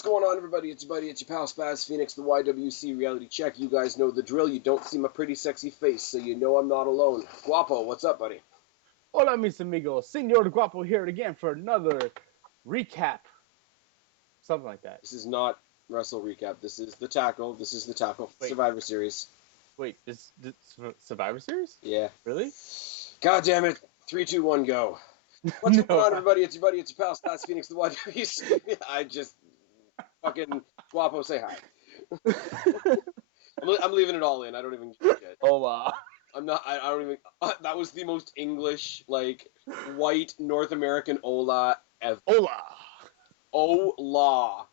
What's going on, everybody? It's your buddy, it's your pal Spaz Phoenix, the YWC Reality Check. You guys know the drill. You don't see my pretty sexy face, so you know I'm not alone. Guapo, what's up, buddy? Hola, mis amigos. Senor Guapo here again for another recap. Something like that. This is not Wrestle Recap. This is the Tackle. This is the Tackle Wait. Survivor Series. Wait, this Survivor Series? Yeah. Really? God damn it. 3, 2, 1, go. What's No. going on, everybody? It's your buddy, it's your pal Spaz Phoenix, the YWC. I just fucking Guapo, say hi. I'm leaving it all in. I don't even give a shit. Hola. I'm not. I don't even. That was the most English, like, white North American "hola" ever. Hola. Hola.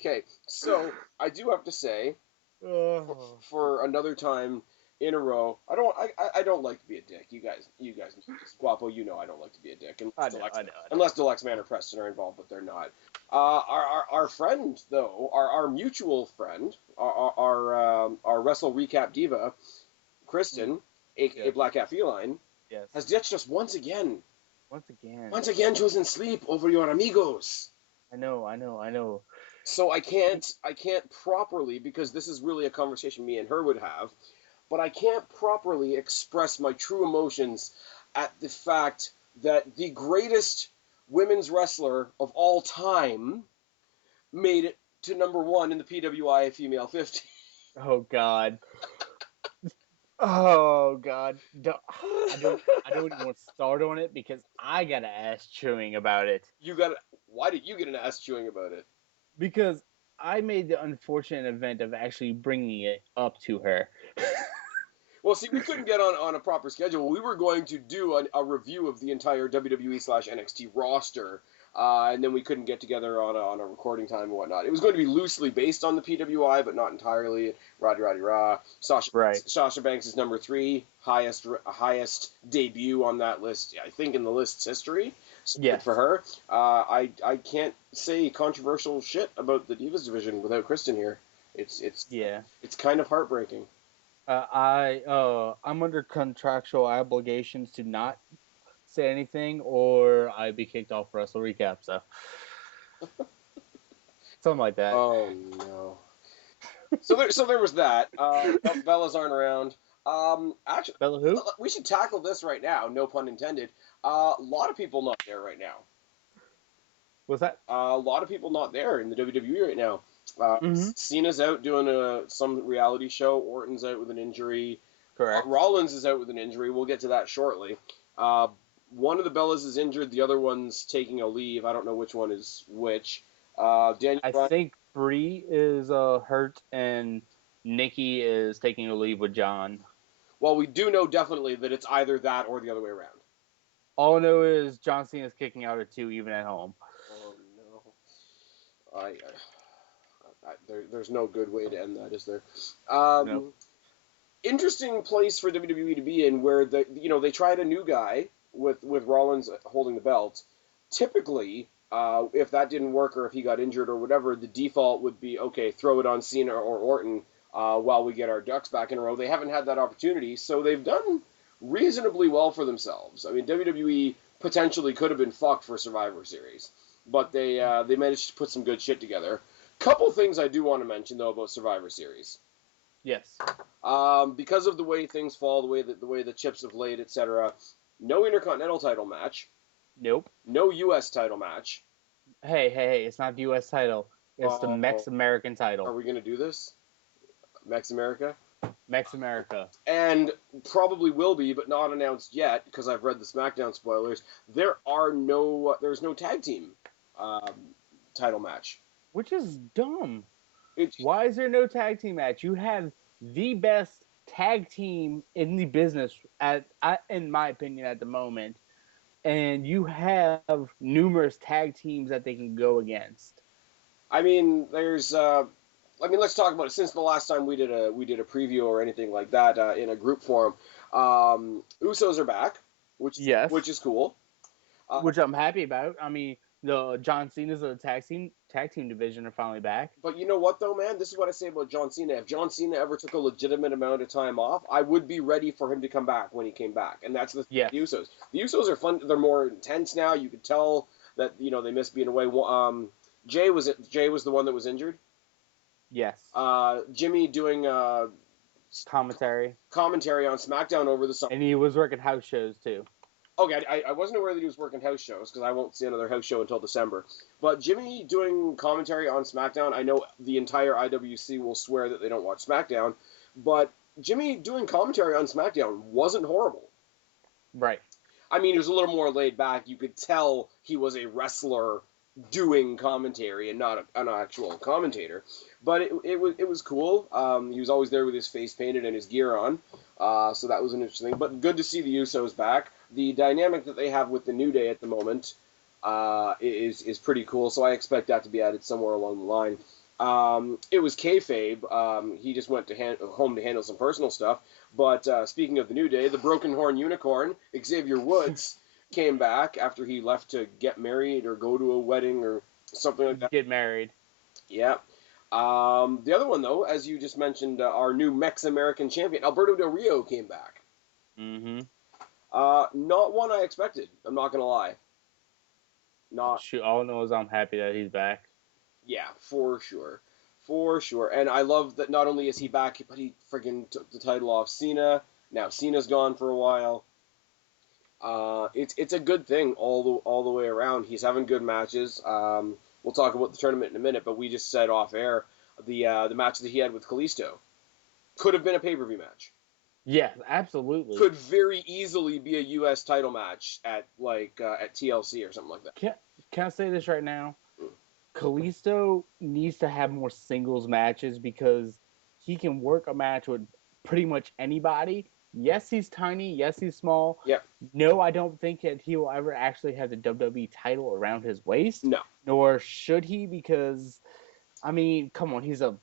Okay, so I do have to say, for another time in a row, I don't like to be a dick. You guys, Guapo, you know I don't like to be a dick. I know. Unless Deluxe Man or Preston are involved, but they're not. Our friend though, our mutual friend, our Wrestle Recap diva, Kristen, aka Black Cat Feline, Yes. has ditched us once again. Once Once again again. chosen sleep over your amigos. I know. So I can't properly, because this is really a conversation me and her would have, but I can't properly express my true emotions at the fact that the greatest women's wrestler of all time made it to #1 in the PWI Female 50. Oh God. Oh God. I don't even want to start on it because I got an ass chewing about it. Why did you get an ass chewing about it? Because I made the unfortunate event of actually bringing it up to her. Well, see, we couldn't get on a proper schedule. We were going to do a review of the entire WWE/NXT roster, and then we couldn't get together on a recording time and whatnot. It was going to be loosely based on the PWI, but not entirely. Roddy Rah. Sasha Banks is #3, highest debut on that list, I think, in the list's history. So Yes. good for her. I can't say controversial shit about the Divas division without Kristen here. It's kind of heartbreaking. I'm under contractual obligations to not say anything, or I'd be kicked off Wrestle Recap. So something like that. Oh no. So there was that. Bellas aren't around. Actually, Bella who? we should tackle this right now. No pun intended. A lot of people not there right now. What's that? A lot of people not there in the WWE right now. Mhm. Cena's out doing some reality show. Orton's out with an injury. Correct. Rollins is out with an injury. We'll get to that shortly. One of the Bellas is injured. The other one's taking a leave. I don't know which one is which. Daniel I Bryan, think Bree is hurt, and Nikki is taking a leave with John. well, we do know definitely that it's either that or the other way around. All I know is John Cena's kicking out at 2, even at home. Oh no! There's no good way to end that, is there? No. Interesting place for WWE to be in, where they tried a new guy with Rollins holding the belt. Typically, if that didn't work or if he got injured or whatever, the default would be, okay, throw it on Cena or Orton while we get our ducks back in a row. They haven't had that opportunity, so they've done reasonably well for themselves. I mean, WWE potentially could have been fucked for Survivor Series, but they managed to put some good shit together. Couple things I do want to mention though about Survivor Series. Yes. Because of the way things fall, the way the chips have laid, etc. No Intercontinental title match. Nope. No U.S. title match. Hey! It's not the U.S. title. It's the Mex American title. Are we gonna do this? Mex America. Mex America. And probably will be, but not announced yet because I've read the SmackDown spoilers. There's no tag team title match. Which is dumb. Why is there no tag team match? You have the best tag team in the business, in my opinion, at the moment, and you have numerous tag teams that they can go against. I mean, let's talk about it. Since the last time we did a preview or anything like that in a group forum, Usos are back, which is cool. Which I'm happy about. I mean, the John Cena's of the tag team division are finally back. But you know what, though, man? This is what I say about John Cena. If John Cena ever took a legitimate amount of time off, I would be ready for him to come back when he came back. And that's the Usos. The Usos are fun. They're more intense now. You could tell that they miss being away. Jay was the one that was injured. Yes. Jimmy doing Commentary. commentary on SmackDown over the summer. And he was working house shows too. Okay, I wasn't aware that he was working house shows because I won't see another house show until December. But Jimmy doing commentary on SmackDown, I know the entire IWC will swear that they don't watch SmackDown, but Jimmy doing commentary on SmackDown wasn't horrible. Right. I mean, he was a little more laid back. You could tell he was a wrestler doing commentary and not an actual commentator. But it was cool. He was always there with his face painted and his gear on. So that was an interesting thing. But good to see the Usos back. The dynamic that they have with the New Day at the moment is pretty cool. So I expect that to be added somewhere along the line. It was kayfabe. He just went to home to handle some personal stuff. But speaking of the New Day, the Broken Horn Unicorn, Xavier Woods, came back after he left to get married or go to a wedding or something like that. Get married. Yeah. The other one, though, as you just mentioned, our new Mex-American champion, Alberto Del Rio, came back. Mm-hmm. Not one I expected. I'm not going to lie. Not. Shoot, all I know is I'm happy that he's back. Yeah, for sure. For sure. And I love that not only is he back, but he friggin' took the title off Cena. Now Cena's gone for a while. It's a good thing all the way around. He's having good matches. We'll talk about the tournament in a minute, but we just said off air the match that he had with Kalisto could have been a pay-per-view match. Yes, absolutely. Could very easily be a U.S. title match at at TLC or something like that. Can I say this right now? Kalisto needs to have more singles matches because he can work a match with pretty much anybody. Yes, he's tiny. Yes, he's small. Yep. No, I don't think that he will ever actually have the WWE title around his waist. No. Nor should he because, I mean, come on, he's a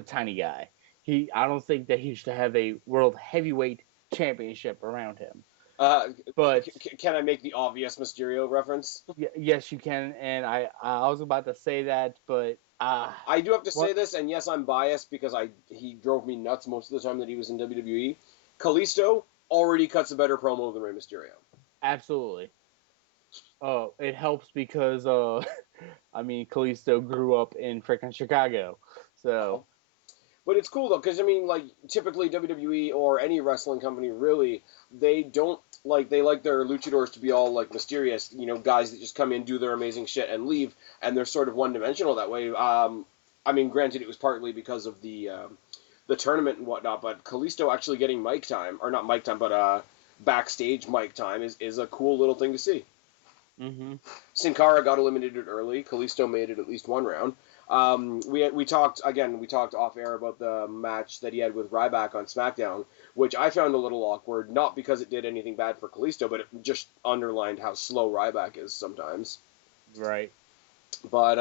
tiny guy. I don't think that he should have a world heavyweight championship around him. But can I make the obvious Mysterio reference? Yes, you can, and I was about to say that, but I do have to say this, and yes, I'm biased because he drove me nuts most of the time that he was in WWE. Kalisto already cuts a better promo than Rey Mysterio. Absolutely. It helps because I mean, Kalisto grew up in freaking Chicago, so. But it's cool though, because I mean, like typically WWE or any wrestling company really, they don't they like their luchadors to be all like mysterious, guys that just come in, do their amazing shit, and leave, and they're sort of one-dimensional that way. I mean, granted, it was partly because of the tournament and whatnot, but Kalisto actually getting mic time, or not mic time, but backstage mic time is a cool little thing to see. Mm-hmm. Sin Cara got eliminated early. Kalisto made it at least one round. We talked off air about the match that he had with Ryback on SmackDown, which I found a little awkward, not because it did anything bad for Kalisto, but it just underlined how slow Ryback is sometimes. Right. But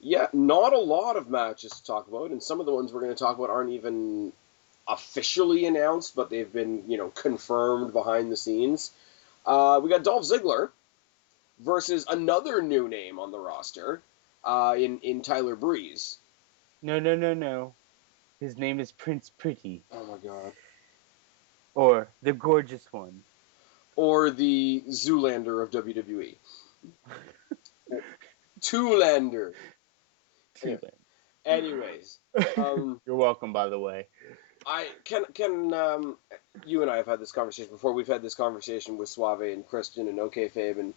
yeah, not a lot of matches to talk about, and some of the ones we're going to talk about aren't even officially announced, but they've been confirmed behind the scenes. We got Dolph Ziggler versus another new name on the roster. In Tyler Breeze. No. His name is Prince Pretty. Oh my god. Or the Gorgeous One. Or the Zoolander of WWE. Toolander. Anyways. You're welcome, by the way. You and I have had this conversation before. We've had this conversation with Suave and Christian and OKFabe and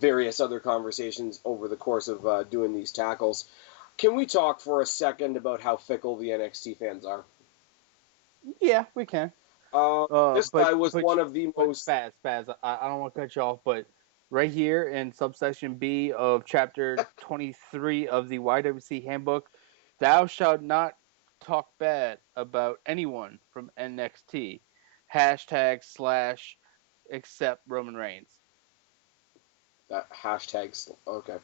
various other conversations over the course of doing these tackles. Can we talk for a second about how fickle the NXT fans are? Yeah, we can. This guy was one of the most... Spaz, I don't want to cut you off, but right here in subsection B of chapter 23 of the YWC handbook, thou shalt not talk bad about anyone from NXT. #/ except Roman Reigns. That hashtags. Okay.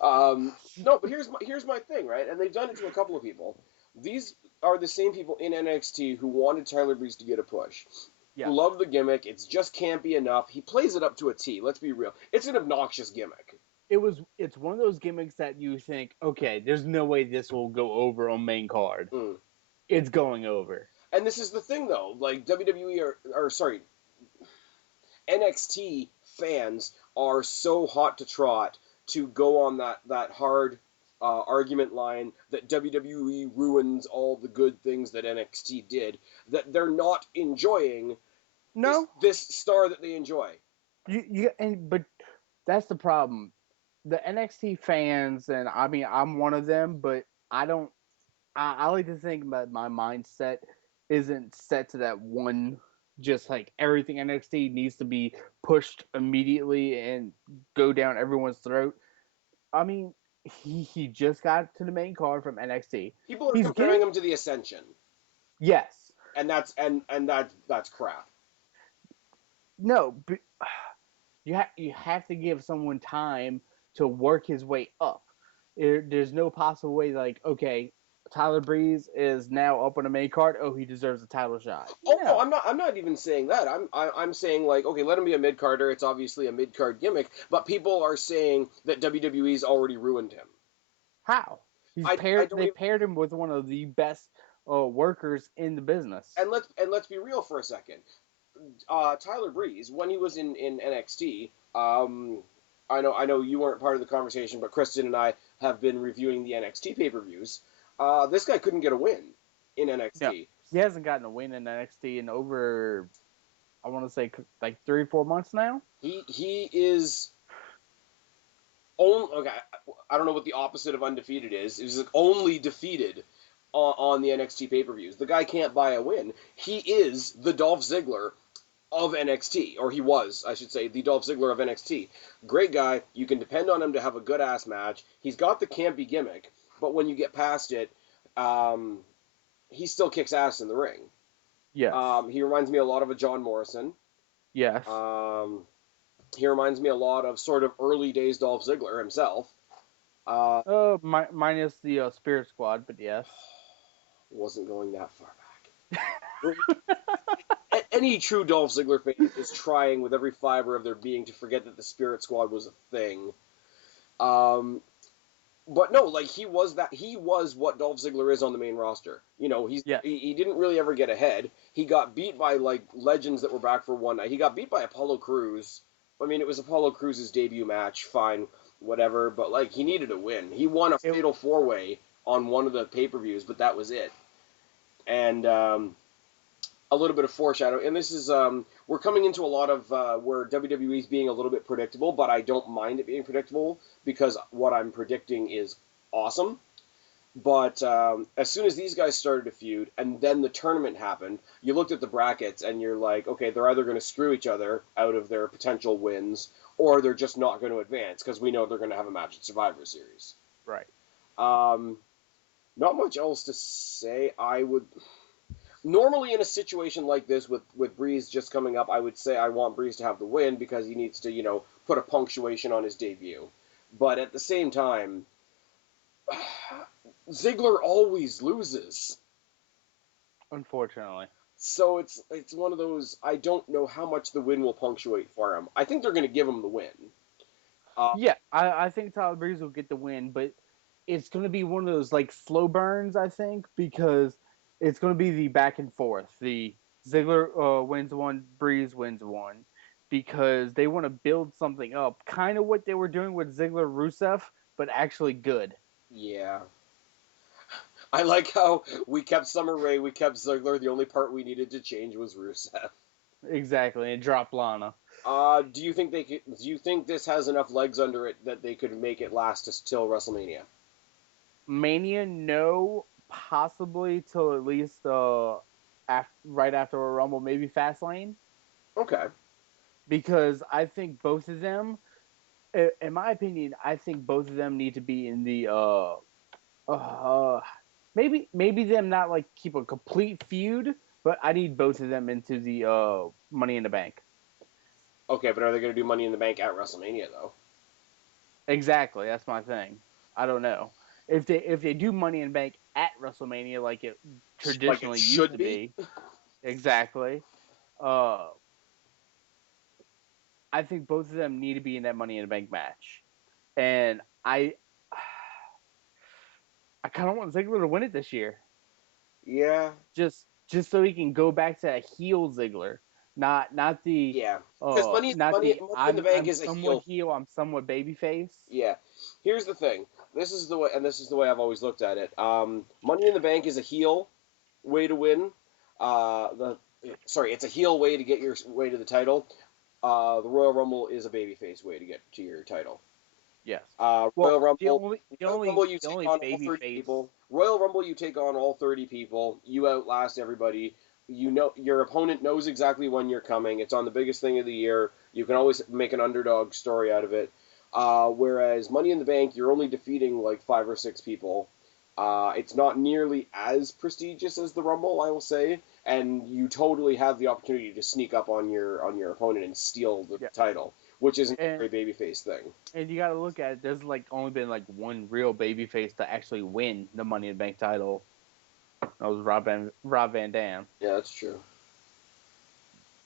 No, but here's my thing, right? And they've done it to a couple of people. These are the same people in NXT who wanted Tyler Breeze to get a push. Yeah. Love the gimmick. It's just can't be enough. He plays it up to a T. Let's be real. It's an obnoxious gimmick. It's one of those gimmicks that you think, okay, there's no way this will go over on main card. It's going over. And this is the thing, though. Like, NXT fans are so hot to trot to go on that hard argument line that WWE ruins all the good things that NXT did, that they're not enjoying No, this star that they enjoy. but that's the problem. The NXT fans, and I mean, I'm one of them, but I don't. I like to think that my mindset isn't set to that one. Just like everything NXT needs to be pushed immediately and go down everyone's throat. I mean, he just got to the main card from NXT. People are He's comparing getting him to the Ascension, yes, and that's crap. no, but you have to give someone time to work his way up. There's no possible way like okay, Tyler Breeze is now up on the main card. Oh, he deserves a title shot. Oh no, No, I'm not even saying that. I'm saying like okay, let him be a mid carder. It's obviously a mid card gimmick, but people are saying that WWE's already ruined him. how he's I paired. don't They even, paired him with one of the best workers in the business. and let's be real for a second. Tyler Breeze, when he was in NXT, I know you weren't part of the conversation, but Kristen and I have been reviewing the NXT pay-per-views. This guy couldn't get a win in No, NXT. he hasn't gotten a win in NXT in over I want to say like 3 or 4 months now. He is only okay. I don't know what the opposite of undefeated is. He's like only defeated on the NXT pay-per-views. The guy can't buy a win. He is the Dolph Ziggler of NXT, or he was, I should say, the Dolph Ziggler of NXT. Great guy. You can depend on him to have a good ass match. He's got the campy gimmick, but when you get past it, he still kicks ass in the ring. Yes, He reminds me a lot of a John Morrison. yes. He reminds me a lot of sort of early days Dolph Ziggler himself. Minus the Spirit Squad, but yes. Wasn't going that far back. Any true Dolph Ziggler fan is trying with every fiber of their being to forget that the Spirit Squad was a thing. But no, like he was that. He was what Dolph Ziggler is on the main roster. You know, Yes. he didn't really ever get ahead. He got beat by like legends that were back for one night. He got beat by Apollo Crews. I mean, it was Apollo Crews' debut match. Fine, whatever. But like, he needed a win. He won a fatal four-way on one of the pay-per-views, but that was it. And a little bit of foreshadowing. And this is we're coming into a lot of where WWE's being a little bit predictable, but I don't mind it being predictable because what I'm predicting is awesome. But as soon as these guys started to feud, and then the tournament happened, you looked at the brackets and you're like, okay, they're either going to screw each other out of their potential wins, or they're just not going to advance because we know they're going to have a match at Survivor Series. Right. Not much else to say. I would normally in a situation like this with Breeze just coming up, I would say I want Breeze to have the win because he needs to, put a punctuation on his debut. But at the same time, Ziggler always loses. Unfortunately. So it's one of those, I don't know how much the win will punctuate for him. I think they're going to give him the win. Yeah, I think Tyler Breeze will get the win, but it's going to be one of those like slow burns, I think, because it's going to be the back and forth. The Ziggler wins one, Breeze wins one, because they want to build something up, kind of what they were doing with Ziggler Rusev, but actually good. Yeah. I like how we kept Summer Rae, we kept Ziggler. The only part we needed to change was Rusev. Exactly, and drop Lana. Do you think do you think this has enough legs under it that they could make it last till WrestleMania? Mania, no, possibly till at least right after a Rumble, maybe Fastlane. Okay. Because I think both of them, in my opinion, I think both of them need to be in the maybe them not like keep a complete feud, but I need both of them into the Money in the Bank. Okay, but are they going to do Money in the Bank at WrestleMania though? Exactly, that's my thing. I don't know if they do Money in the Bank at WrestleMania like it traditionally used to be. Exactly. Uh, I think both of them need to be in that Money in the Bank match, and I kind of want Ziggler to win it this year. Yeah. Just so he can go back to that heel Ziggler. not the Yeah, because Money in the Bank I'm is a somewhat heel. heel, I'm somewhat babyface. Yeah. Here's the thing. This is the way I've always looked at it. Money in the Bank is a heel way to win. The Sorry, it's a heel way to get your way to the title. The Royal Rumble is a babyface way to get to your title. Yes. Royal Well, Rumble, you the take only on all baby 30 face. people. Royal Rumble, you take on all 30 people. You outlast everybody. You know your opponent knows exactly when you're coming. It's on the biggest thing of the year. You can always make an underdog story out of it. Whereas Money in the Bank, you're only defeating like 5 or 6 people. It's not nearly as prestigious as the Rumble, I will say, and you totally have the opportunity to sneak up on your opponent and steal the Yeah. title, which isn't a And very babyface thing. and you got to look at it. There's like only been like one real babyface to actually win the Money in the Bank title. That was Rob Van Dam, Yeah, that's true.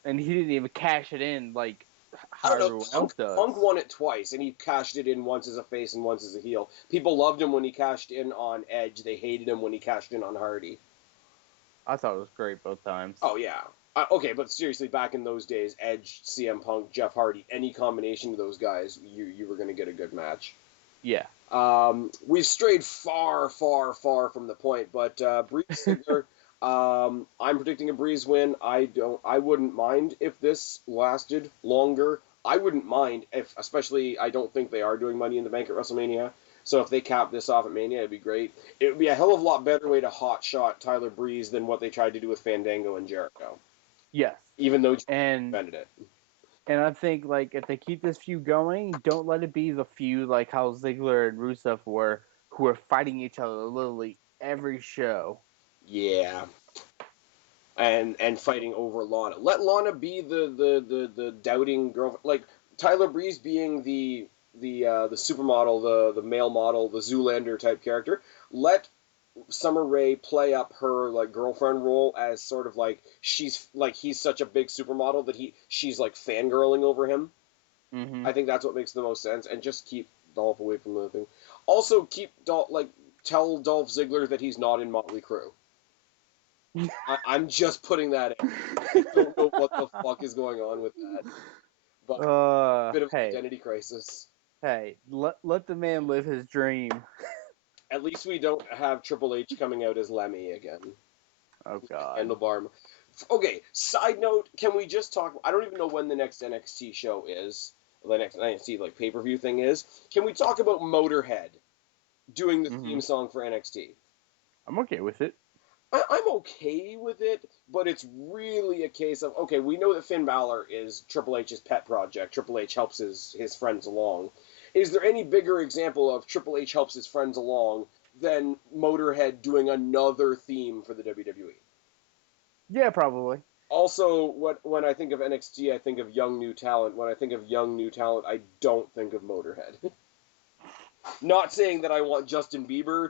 and he didn't even cash it in like I how don't know. everyone else does. Punk won it twice, and he cashed it in once as a face and once as a heel. People loved him when he cashed in on Edge. They hated him when he cashed in on Hardy. I thought it was great both times. Oh yeah. Okay, but seriously, back in those days, Edge, CM Punk, Jeff Hardy, any combination of those guys, you were going to get a good match. Yeah. We've strayed far, far, far from the point, but Breeze Ziggler, I'm predicting a Breeze win. I wouldn't mind if this lasted longer. I wouldn't mind if, especially, I don't think they are doing Money in the Bank at WrestleMania. So if they cap this off at Mania, it'd be great. It would be a hell of a lot better way to hot shot Tyler Breeze than what they tried to do with Fandango and Jericho. Yes. Even though Jericho And invented it. and I think like if they keep this feud going, don't let it be the feud like how Ziggler and Rusev were, who were fighting each other literally every show. Yeah. And fighting over Lana. Let Lana be the doubting girl, like Tyler Breeze being the supermodel, the male model, the Zoolander type character. Let Summer Rae play up her like girlfriend role as sort of like he's such a big supermodel that she's like fangirling over him. Mm-hmm. I think that's what makes the most sense, and just keep Dolph away from the thing. Also, tell Dolph Ziggler that he's not in Motley Crue. I'm just putting that in. I don't know what the fuck is going on with that, but bit of an Hey, identity crisis. let the man live his dream. At least we don't have Triple H coming out as Lemmy again. Oh God. Handlebar. Okay, side note, can we just talk? I don't even know when the next NXT show is. The next NXT like pay-per-view thing is. Can we talk about Motorhead doing the Mm-hmm. theme song for NXT? I'm okay with it. I'm okay with it, but it's really a case of okay. We know that Finn Balor is Triple H's pet project. Triple H helps his friends along. Is there any bigger example of Triple H helps his friends along than Motorhead doing another theme for the WWE? Yeah, probably. Also, when I think of NXT, I think of young new talent. When I think of young new talent, I don't think of Motorhead. Not saying that I want Justin Bieber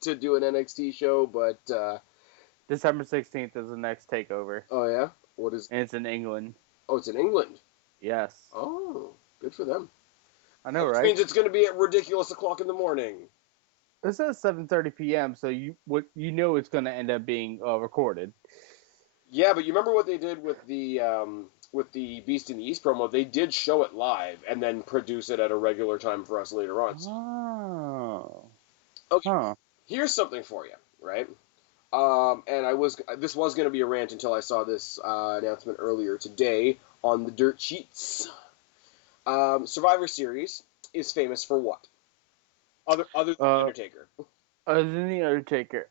to do an NXT show, but December 16th is the next takeover, oh yeah, what is? and it's in England. Oh, it's in England. Yes, Oh, good for them. I know, Which right? means it's going to be at ridiculous o'clock in the morning. It says 7:30 p.m., so you know it's going to end up being recorded. Yeah, but you remember what they did with the Beast in the East promo? They did show it live and then produce it at a regular time for us later on. Oh, Okay, huh? here's something for you, right? And this was going to be a rant until I saw this announcement earlier today on the dirt sheets. Survivor Series is famous for what? Other than Uh, Undertaker. other than the Undertaker,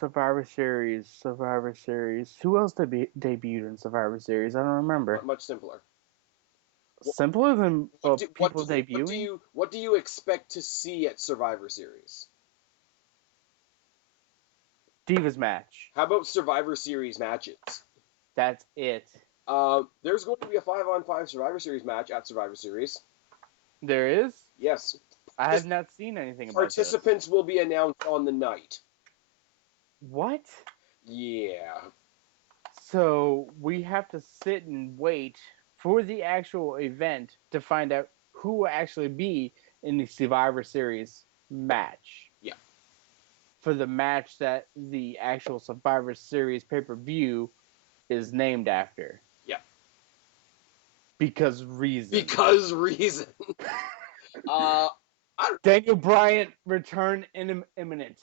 Survivor Series. Who else debuted in Survivor Series? I don't remember. Much simpler. Simpler than people What debuting. do you expect to see at Survivor Series? Divas match. How about Survivor Series matches? That's it. There's going to be a 5-on-5 Survivor Series match at Survivor Series. There is. Yes. I have not seen anything about this. Participants will be announced on the night. What? Yeah. So we have to sit and wait for the actual event to find out who will actually be in the Survivor Series match. Yeah. For the match that the actual Survivor Series pay-per-view is named after. Yeah. Because reason. Because reason. Daniel Bryan return imminent.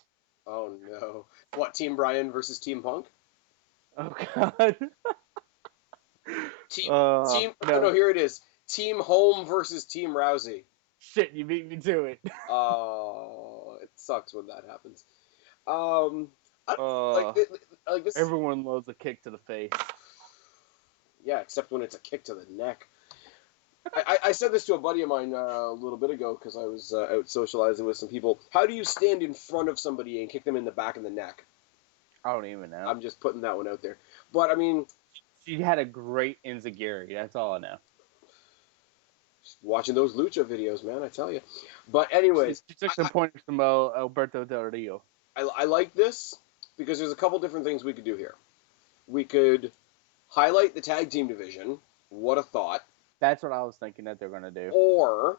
Oh no! What, Team Bryan versus Team Punk? Oh God. Team. Oh no, here it is. Team Home versus Team Rousey. Shit, you beat me to it. Oh, it sucks when that happens. Like this. Everyone loves a kick to the face. Yeah, except when it's a kick to the neck. I said this to a buddy of mine a little bit ago because I was out socializing with some people. How do you stand in front of somebody and kick them in the back of the neck? I don't even know. I'm just putting that one out there. But I mean, she had a great enziguri. That's all I know. Watching those lucha videos, man, I tell you. But anyways, she took some pointers from Alberto Del Rio. I like this because there's a couple different things we could do here. We could highlight the tag team division. What a thought. That's what I was thinking that they're going to do. Or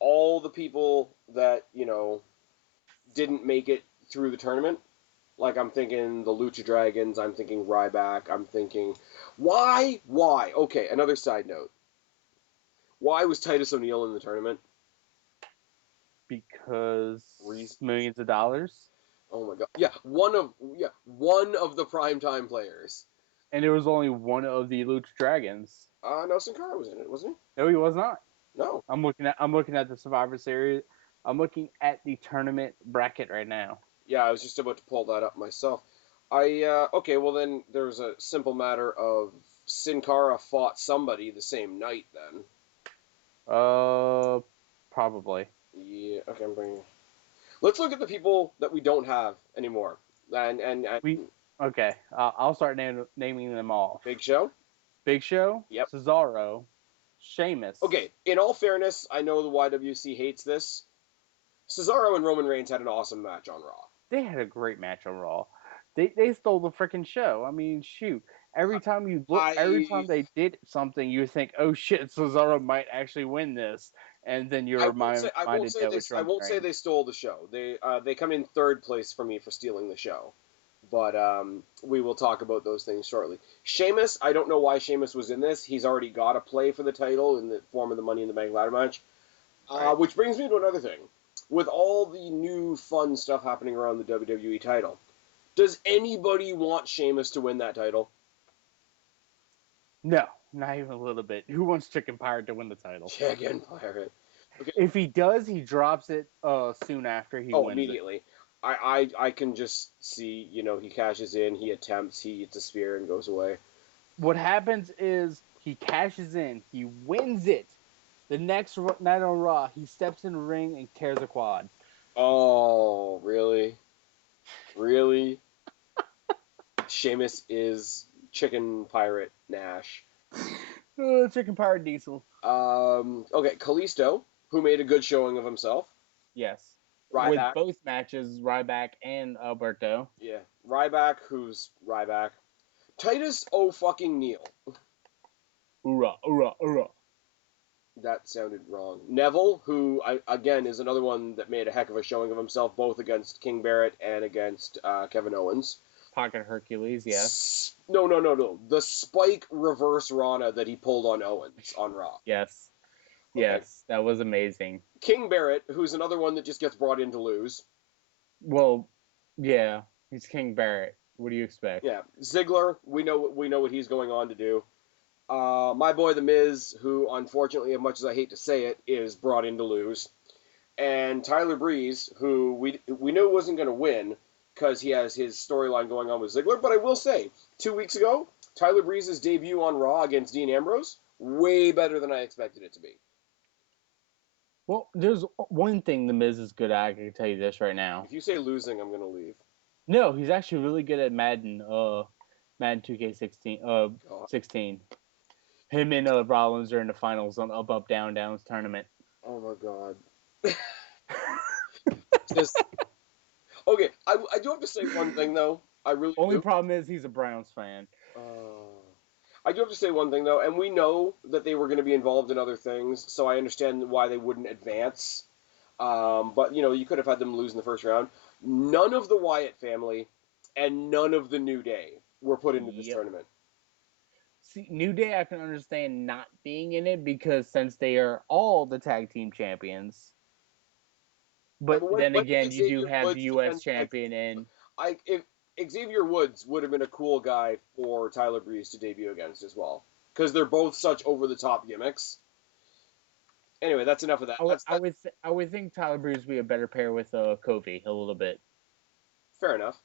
all the people that, didn't make it through the tournament. Like, I'm thinking the Lucha Dragons, I'm thinking Ryback, I'm thinking... Why? Okay, another side note. Why was Titus O'Neil in the tournament? Because millions of dollars. Oh my god. Yeah, one of the primetime players. And it was only one of the Lucha Dragons. No, Sin Cara was in it, wasn't he? No, he was not. No. I'm looking at the Survivor Series. I'm looking at the tournament bracket right now. Yeah, I was just about to pull that up myself. Okay, well then there's a simple matter of Sin Cara fought somebody the same night then. Probably. Yeah, okay, I'm bringing... Let's look at the people that we don't have anymore. Okay, I'll start naming them all. Big Show? Big Show? Yep. Cesaro? Sheamus. Okay, in all fairness, I know the YWC hates this. Cesaro and Roman Reigns had an awesome match on Raw. They had a great match on Raw. They stole the freaking show. I mean, shoot. Every time they did something, you think, "Oh shit, Cesaro might actually win this," and then you're reminded. I won't say they stole the show. They come in third place for me for stealing the show, but we will talk about those things shortly. Sheamus, I don't know why Sheamus was in this. He's already got a play for the title in the form of the Money in the Bank ladder match. Right. Which brings me to another thing. With all the new fun stuff happening around the WWE title, does anybody want Sheamus to win that title? No, not even a little bit. Who wants Chicken Pirate to win the title? Chicken Pirate. Okay. If he does, he drops it soon after he wins immediately. I can just see, he cashes in, he attempts, he hits a spear and goes away. What happens is he cashes in, he wins it. The next night on Raw, he steps in the ring and tears a quad. Oh, really? Really? Sheamus is Chicken Pirate Nash. Chicken Pirate Diesel. Okay, Kalisto, who made a good showing of himself. Yes. Ryback. With both matches, Ryback and Alberto. Yeah. Ryback, who's Ryback. Titus O'Fucking-Neil. Hoorah, hoorah, hoorah. That sounded wrong. Neville, who, again, is another one that made a heck of a showing of himself, both against King Barrett and against Kevin Owens. Pocket Hercules, yes. No. The Spike reverse Rana that he pulled on Owens on Raw. Yes. Okay. Yes, that was amazing. King Barrett, who's another one that just gets brought in to lose. Well, yeah, he's King Barrett. What do you expect? Yeah, Ziggler, we know what he's going on to do. My boy The Miz, who unfortunately, as much as I hate to say it, is brought in to lose. And Tyler Breeze, who we knew wasn't going to win because he has his storyline going on with Ziggler. But I will say, 2 weeks ago, Tyler Breeze's debut on Raw against Dean Ambrose, way better than I expected it to be. Well, there's one thing The Miz is good at. I can tell you this right now. If you say losing, I'm going to leave. No, he's actually really good at Madden 2K16. 16. Him and Rollins are in the finals on Up Down Downs tournament. Oh my god. Okay, I do have to say one thing though. I really Only problem is he's a Browns fan. I do have to say one thing though, and we know that they were going to be involved in other things, so I understand why they wouldn't advance. But you could have had them lose in the first round. None of the Wyatt family and none of the New Day were put into this tournament. See, New Day, I can understand not being in it because since they are all the tag team champions. Yeah, But but then when again, did you do Xavier have the Woods U.S. defend tag champion titles? and If Xavier Woods would have been a cool guy for Tyler Breeze to debut against as well, because they're both such over the top gimmicks. Anyway, that's enough of that. That's I would think Tyler Breeze would be a better pair with Kofi a little bit. fair enough.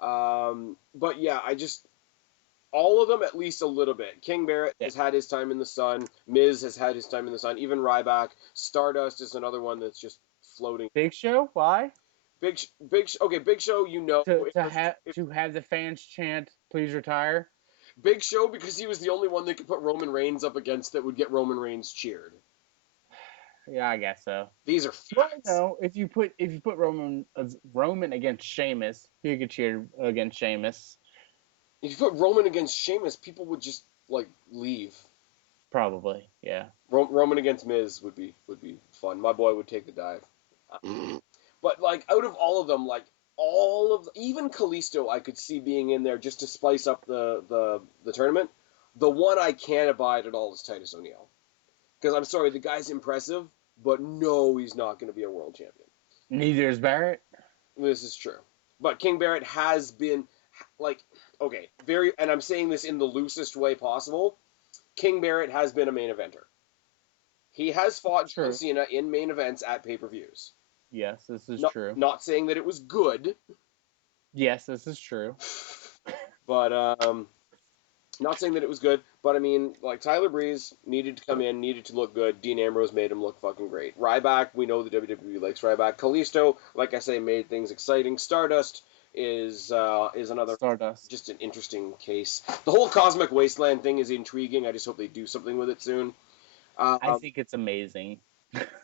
But yeah, I just all of them at least a little bit. King Barrett Yeah. has had his time in the sun. Miz has had his time in the sun. Even Ryback. Stardust is another one that's just floating. Big Show, why? Okay, Big Show. To have the fans chant "Please retire." Big Show because he was the only one that could put Roman Reigns up against that would get Roman Reigns cheered. Yeah, I guess so. These are Well, facts. no, if you put Roman against Sheamus, he could cheer against Sheamus. If you put Roman against Sheamus, people would just like leave. Probably, yeah. Roman against Miz would be fun. My boy would take the dive. But like out of all of them, like even Kalisto, I could see being in there just to spice up the tournament. The one I can't abide at all is Titus O'Neil, because I'm sorry, the guy's impressive, but no, he's not going to be a world champion. Neither is Barrett. This is true, but King Barrett has been like okay, and I'm saying this in the loosest way possible. King Barrett has been a main eventer. He has fought John True. Cena in main events at pay-per-views. Yes, this is Not, true. not saying that it was good, Yes, this is true. but not saying that it was good. But I mean, like Tyler Breeze needed to come in, needed to look good. Dean Ambrose made him look fucking great. Ryback, we know the WWE likes Ryback. Kalisto, like I say, made things exciting. Stardust is another Stardust. just an interesting case. The whole Cosmic Wasteland thing is intriguing. I just hope they do something with it soon. I think it's amazing.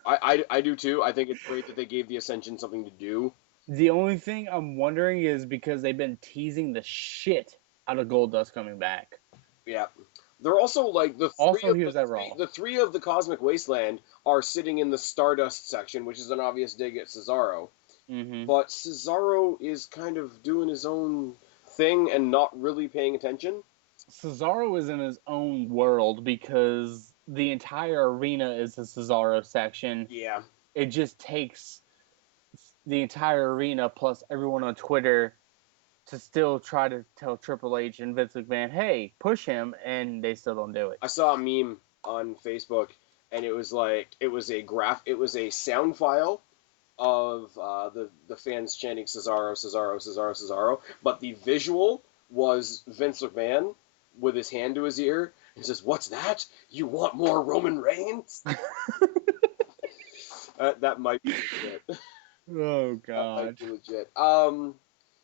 I do too. I think it's great that they gave the Ascension something to do. The only thing I'm wondering is because they've been teasing the shit out of Goldust coming back. Yeah. They're also like Also, he was at Raw. the three of the Cosmic Wasteland are sitting in the Stardust section, which is an obvious dig at Cesaro. Mm-hmm. But Cesaro is kind of doing his own thing and not really paying attention. Cesaro is in his own world because the entire arena is the Cesaro section. Yeah. It just takes the entire arena plus everyone on Twitter to still try to tell Triple H and Vince McMahon, hey, push him, and they still don't do it. I saw a meme on Facebook, and it was like it was a sound file of the fans chanting Cesaro, Cesaro, Cesaro, Cesaro, but the visual was Vince McMahon with his hand to his ear. He says, "What's that? You want more Roman Reigns?" That might be legit. Oh That might God. be legit.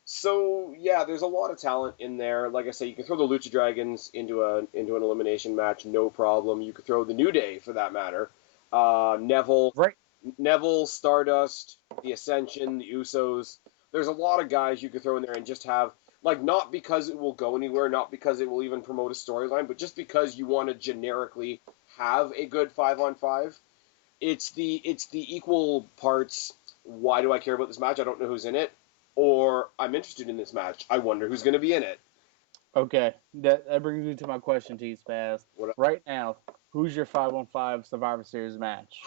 So yeah, there's a lot of talent in there. Like I say, you can throw the Lucha Dragons into an elimination match, no problem. You could throw the New Day for that matter. Right. Neville, Stardust, the Ascension, the Usos. There's a lot of guys you could throw in there and just have like not because it will go anywhere, not because it will even promote a storyline, but just because you want to generically have a good 5-on-5. It's the equal parts. Why do I care about this match? I don't know who's in it. Or I'm interested in this match. I wonder who's going to be in it. Okay. That brings me to my question to you, Spaz. What? Right now, who's your 5-on-5 Survivor Series match?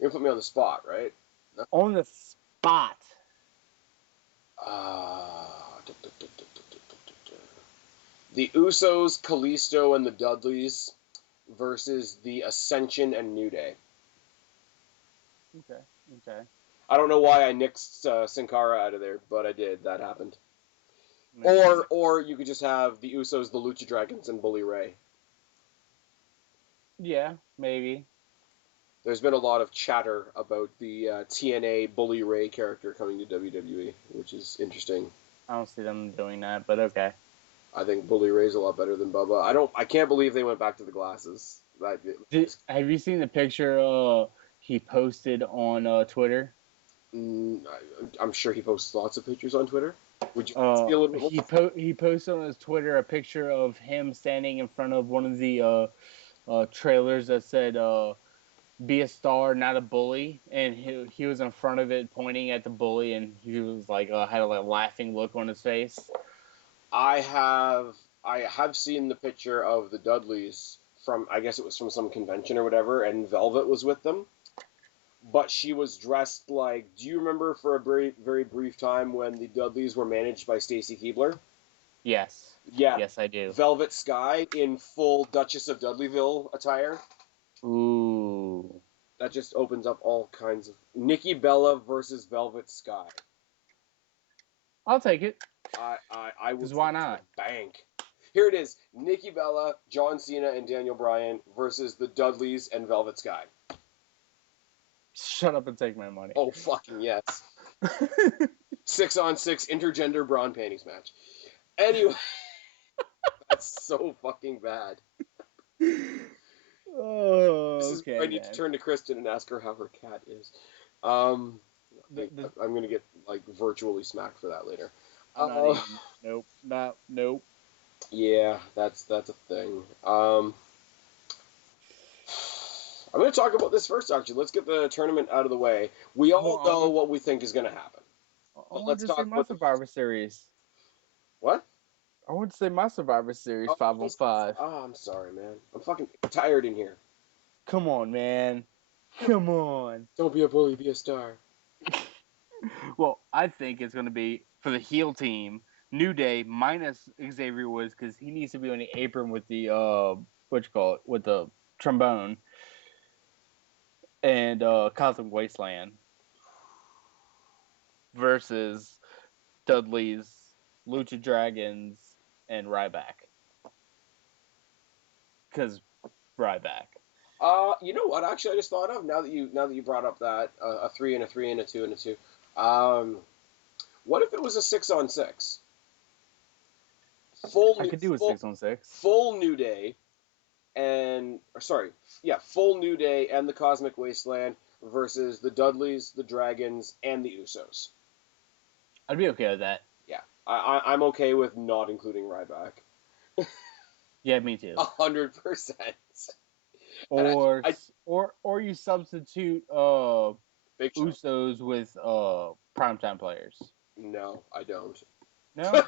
You're gonna put me on the spot, right? On the spot. The Usos, Kalisto, and the Dudleys versus the Ascension and New Day. Okay. Okay. I don't know why I nixed Sin Cara out of there, but I did. That happened. Maybe. Or you could just have the Usos, the Lucha Dragons, and Bully Ray. Yeah, maybe. There's been a lot of chatter about the TNA Bully Ray character coming to WWE, which is interesting. I don't see them doing that, but okay. I think Bully Ray's a lot better than Bubba. I can't believe they went back to the glasses. Have you seen the picture he posted on Twitter? I'm sure he posts lots of pictures on Twitter. Would you a little bit he posted on his Twitter a picture of him standing in front of one of the trailers that said "Be a star, not a bully," and he was in front of it pointing at the bully, and he was like had a laughing look on his face. I have I have seen the picture of the Dudleys from, I guess it was from some convention or whatever, and Velvet was with them. But she was dressed like. Do you remember for a very very brief time when the Dudleys were managed by Stacy Keibler? Yes. Yeah, Yes, I do. Velvet Sky in full Duchess of Dudleyville attire. Ooh. That just opens up all kinds of Nikki Bella versus Velvet Sky. I'll take it. I would Because why not? bank. Here it is: Nikki Bella, John Cena, and Daniel Bryan versus the Dudleys and Velvet Sky. Shut up and take my money. Oh fucking yes! 6-on-6 intergender bra and panties match. Anyway, that's so fucking bad. Oh, This is okay. where I need to turn to Kristen and ask her how her cat is. I'm gonna get like virtually smacked for that later. I'm not even. Nope. Nope. Yeah, that's a thing. I'm going to talk about this first, actually. Let's get the tournament out of the way. We all know what we think is going to happen. Let's talk about the Survivor Series. What? I want to say my Survivor Series 5-on-5. Oh, I'm sorry, man. I'm fucking tired in here. Come on, man. Come on. Don't be a bully, be a star. Well, I think it's going to be, for the heel team, New Day minus Xavier Woods, because he needs to be on the apron with the, with the trombone. And Cosmic Wasteland versus Dudley's Lucha Dragons and Ryback. Because Ryback. You know what? Actually, I just thought of now that you brought up that a 3 and a 3 and a 2 and a 2. What if it was a 6-on-6? I could do a 6-on-6. Full New Day. Full New Day and the Cosmic Wasteland versus the Dudleys, the Dragons, and the Usos. I'd be okay with that. Yeah, I'm okay with not including Ryback. Yeah, me too. 100%. Or you substitute Usos with primetime players. No, I don't. No.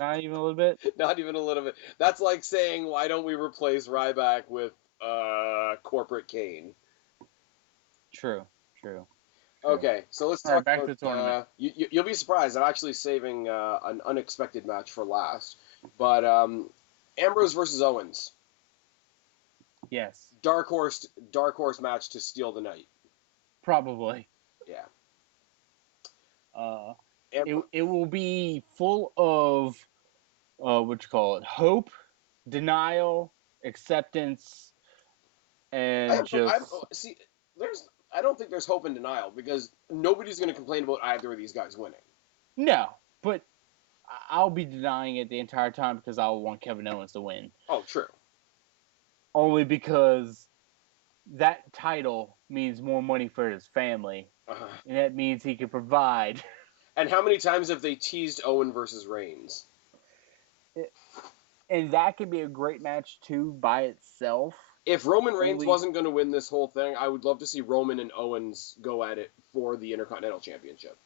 Not even a little bit? Not even a little bit. That's like saying, why don't we replace Ryback with Corporate Kane? True. Okay, so let's talk back to the tournament. You'll be surprised. I'm actually saving an unexpected match for last. But Ambrose versus Owens. Yes. Dark horse match to steal the night. Probably. Yeah. It will be full of hope, denial, acceptance, and I don't think there's hope and denial because nobody's going to complain about either of these guys winning. No, but I'll be denying it the entire time because I'll want Kevin Owens to win. Oh, true. Only because that title means more money for his family, and that means he can provide. And how many times have they teased Owen versus Reigns? And that could be a great match, too, by itself. If Roman Reigns wasn't going to win this whole thing, I would love to see Roman and Owens go at it for the Intercontinental Championship.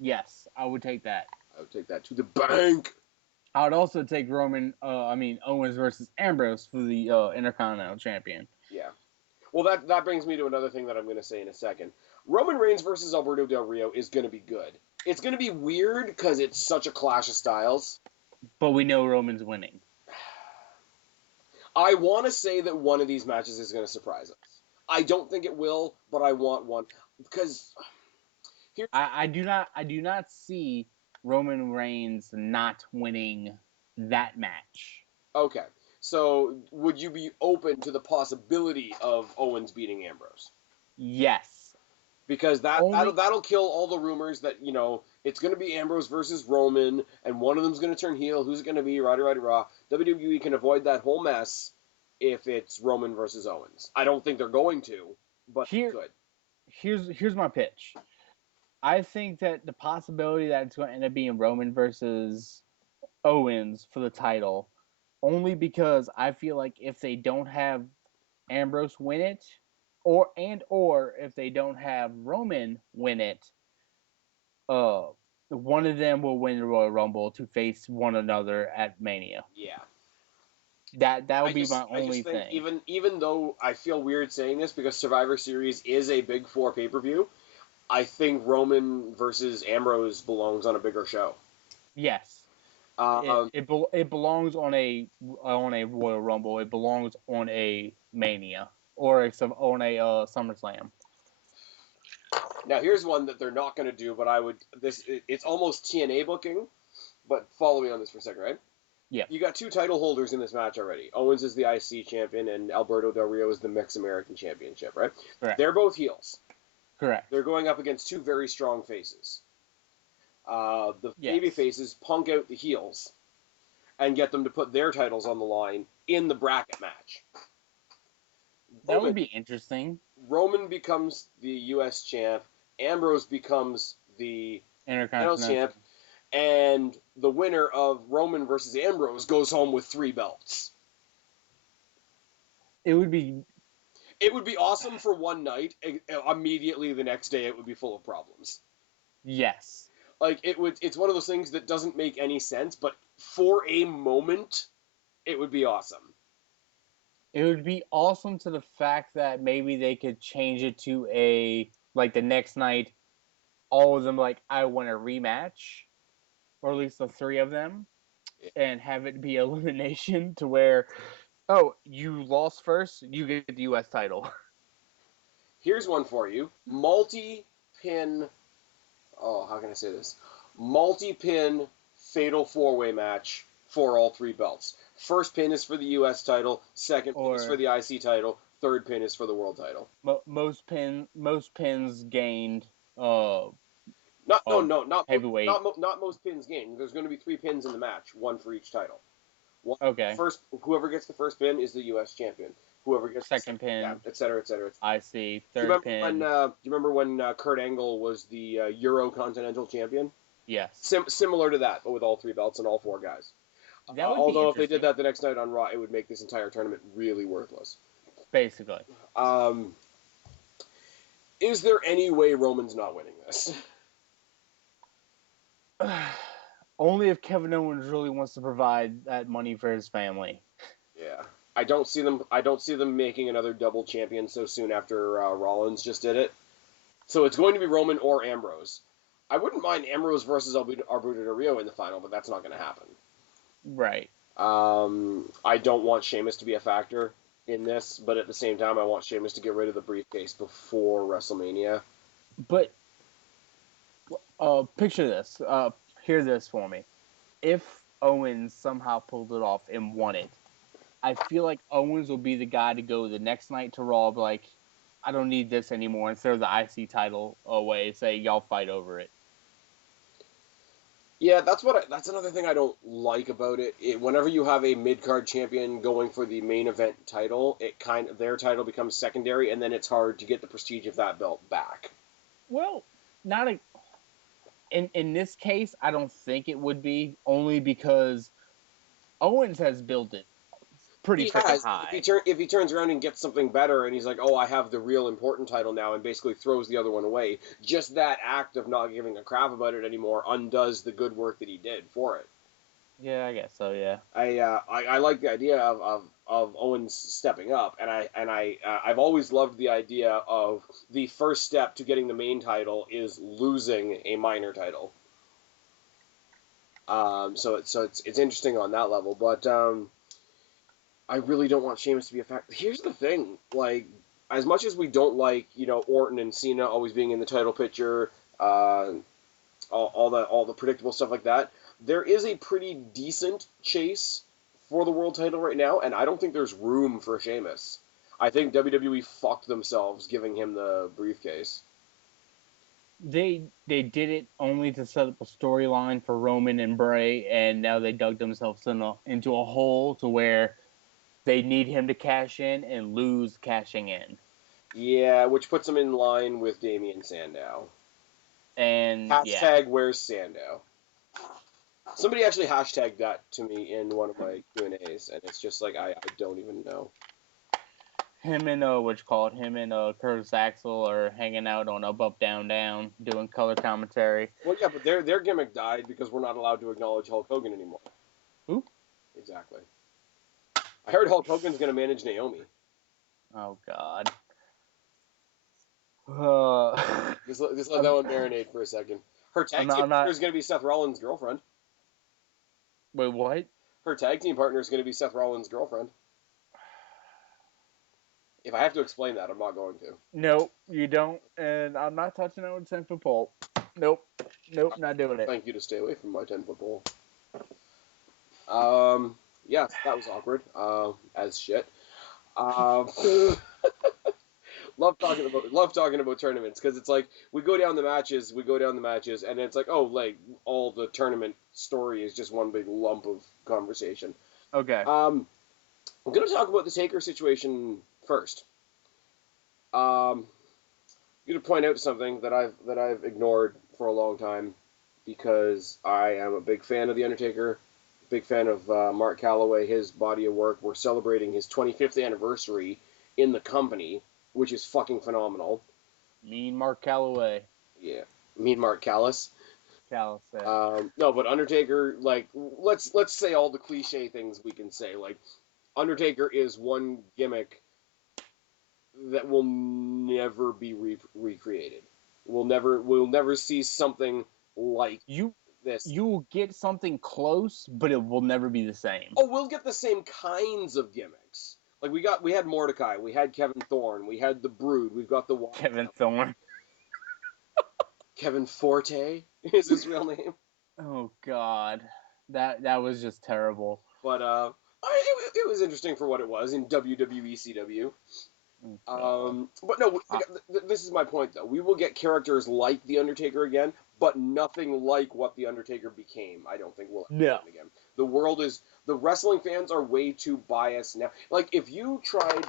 Yes, I would take that. I would take that to the bank. I would also take Owens versus Ambrose for the Intercontinental Champion. Yeah. Well, that brings me to another thing that I'm going to say in a second. Roman Reigns versus Alberto Del Rio is going to be good. It's going to be weird because it's such a clash of styles. But we know Roman's winning. I want to say that one of these matches is going to surprise us. I don't think it will, but I want one because I do not see Roman Reigns not winning that match. Okay. So, would you be open to the possibility of Owens beating Ambrose? Yes. Because that'll kill all the rumors that, it's going to be Ambrose versus Roman, and one of them's going to turn heel. Who's it going to be? Rah. WWE can avoid that whole mess if it's Roman versus Owens. I don't think they're going to, but they could. Here's my pitch. I think that the possibility that it's going to end up being Roman versus Owens for the title, only because I feel like if they don't have Ambrose win it, or if they don't have Roman win it, one of them will win the Royal Rumble to face one another at Mania. Yeah. That would be my I only just think thing. even though I feel weird saying this because Survivor Series is a big four pay-per-view, I think Roman versus Ambrose belongs on a bigger show. Yes, Um, it belongs on a Royal Rumble. It belongs on a Mania or on a SummerSlam. Now here's one that they're not going to do, but it's almost TNA booking, but follow me on this for a second, right? Yeah. You got two title holders in this match already. Owens is the IC champion and Alberto Del Rio is the Mixed American Championship, right? Correct. They're both heels. Correct. They're going up against two very strong faces. The baby Yes. faces punk out the heels and get them to put their titles on the line in the bracket match. That would be interesting. Roman becomes the U.S. champ. Ambrose becomes the Intercontinental champ. And the winner of Roman versus Ambrose goes home with 3 belts. It would be awesome for one night. Immediately the next day, it would be full of problems. Yes. Like it's one of those things that doesn't make any sense, but for a moment, it would be awesome. It would be awesome to the fact that maybe they could change it to the next night, all of them I want a rematch, or at least the 3 of them, and have it be elimination to where, oh, you lost first, you get the U.S. title. Here's one for you: multi-pin. Oh, how can I say this? Multi-pin fatal 4-way match for all 3 belts. First pin is for the U.S. title. Second pin is for the IC title. Third pin is for the world title. Most pins gained. Not heavyweight. Not most pins gained. There's going to be 3 pins in the match, 1 for each title. Okay. Whoever gets the first pin is the U.S. champion. Whoever gets second pin, yeah, et cetera, et cetera. IC, third pin. Do you remember when Kurt Angle was the Euro Continental champion? Yes. Similar to that, but with all 3 belts and all 4 guys. Although if they did that the next night on Raw, it would make this entire tournament really worthless. Basically. Is there any way Roman's not winning this? Only if Kevin Owens really wants to provide that money for his family. Yeah. I don't see them making another double champion so soon after Rollins just did it. So it's going to be Roman or Ambrose. I wouldn't mind Ambrose versus Alberto Del Rio in the final, but that's not going to happen. Right. I don't want Sheamus to be a factor in this, but at the same time, I want Sheamus to get rid of the briefcase before WrestleMania. But picture this. Hear this for me. If Owens somehow pulled it off and won it, I feel like Owens will be the guy to go the next night to Raw, I don't need this anymore, and throw the IC title away, say y'all fight over it. Yeah, that's another thing I don't like about it. Whenever you have a mid-card champion going for the main event title, their title becomes secondary, and then it's hard to get the prestige of that belt back. Well, in this case, I don't think it would be, only because Owens has built it pretty freaking high. If he turns around and gets something better, and he's like, "Oh, I have the real important title now," and basically throws the other one away, just that act of not giving a crap about it anymore undoes the good work that he did for it. Yeah, I guess so. Yeah. I like the idea of Owens stepping up, and I've always loved the idea of the first step to getting the main title is losing a minor title. So it's interesting on that level, but I really don't want Sheamus to be a factor. Here's the thing, as much as we don't like, Orton and Cena always being in the title picture, all the predictable stuff like that, there is a pretty decent chase for the world title right now, and I don't think there's room for Sheamus. I think WWE fucked themselves giving him the briefcase. They did it only to set up a storyline for Roman and Bray, and now they dug themselves into a hole to where they need him to cash in and lose cashing in. Yeah, which puts him in line with Damien Sandow. And where's Sandow? Somebody actually hashtagged that to me in one of my Q&As, and it's just I don't even know. him and Curtis Axel are hanging out on Up Up Down Down doing color commentary. Well, yeah, but their gimmick died because we're not allowed to acknowledge Hulk Hogan anymore. Who? Exactly. I heard Hulk Hogan's going to manage Naomi. Oh God. Just let that one marinate for a second. Her tag team partner is going to be Seth Rollins' girlfriend. Wait, what? Her tag team partner is going to be Seth Rollins' girlfriend. If I have to explain that, I'm not going to. Nope, you don't, and I'm not touching that with 10-foot pole. Nope, not doing it. Thank you to stay away from my 10-foot pole. Yeah, that was awkward. As shit. Love talking about tournaments because it's like we go down the matches, and it's like, oh, like all the tournament story is just one big lump of conversation. Okay. I'm gonna talk about the Taker situation first. I'm gonna point out something that I've ignored for a long time because I am a big fan of the Undertaker, big fan of Mark Calloway, his body of work. We're celebrating his 25th anniversary in the company, which is fucking phenomenal. Mean Mark Calloway. Yeah, mean Mark Callis. Callis. No, but Undertaker, like, let's say all the cliche things we can say. Like, Undertaker is one gimmick that will never be recreated. We'll never see something like this. You will get something close, but it will never be the same. Oh, we'll get the same kinds of gimmicks. Like we had Mordecai, we had Kevin Thorne, we had the Brood, we've got the Kevin Thorne. Kevin Forte is his real name. Oh God, that was just terrible. But it was interesting for what it was in WWE CW. But no, this is my point though. We will get characters like the Undertaker again, but nothing like what the Undertaker became. I don't think we'll ever happen again. The wrestling fans are way too biased now. Like if you tried,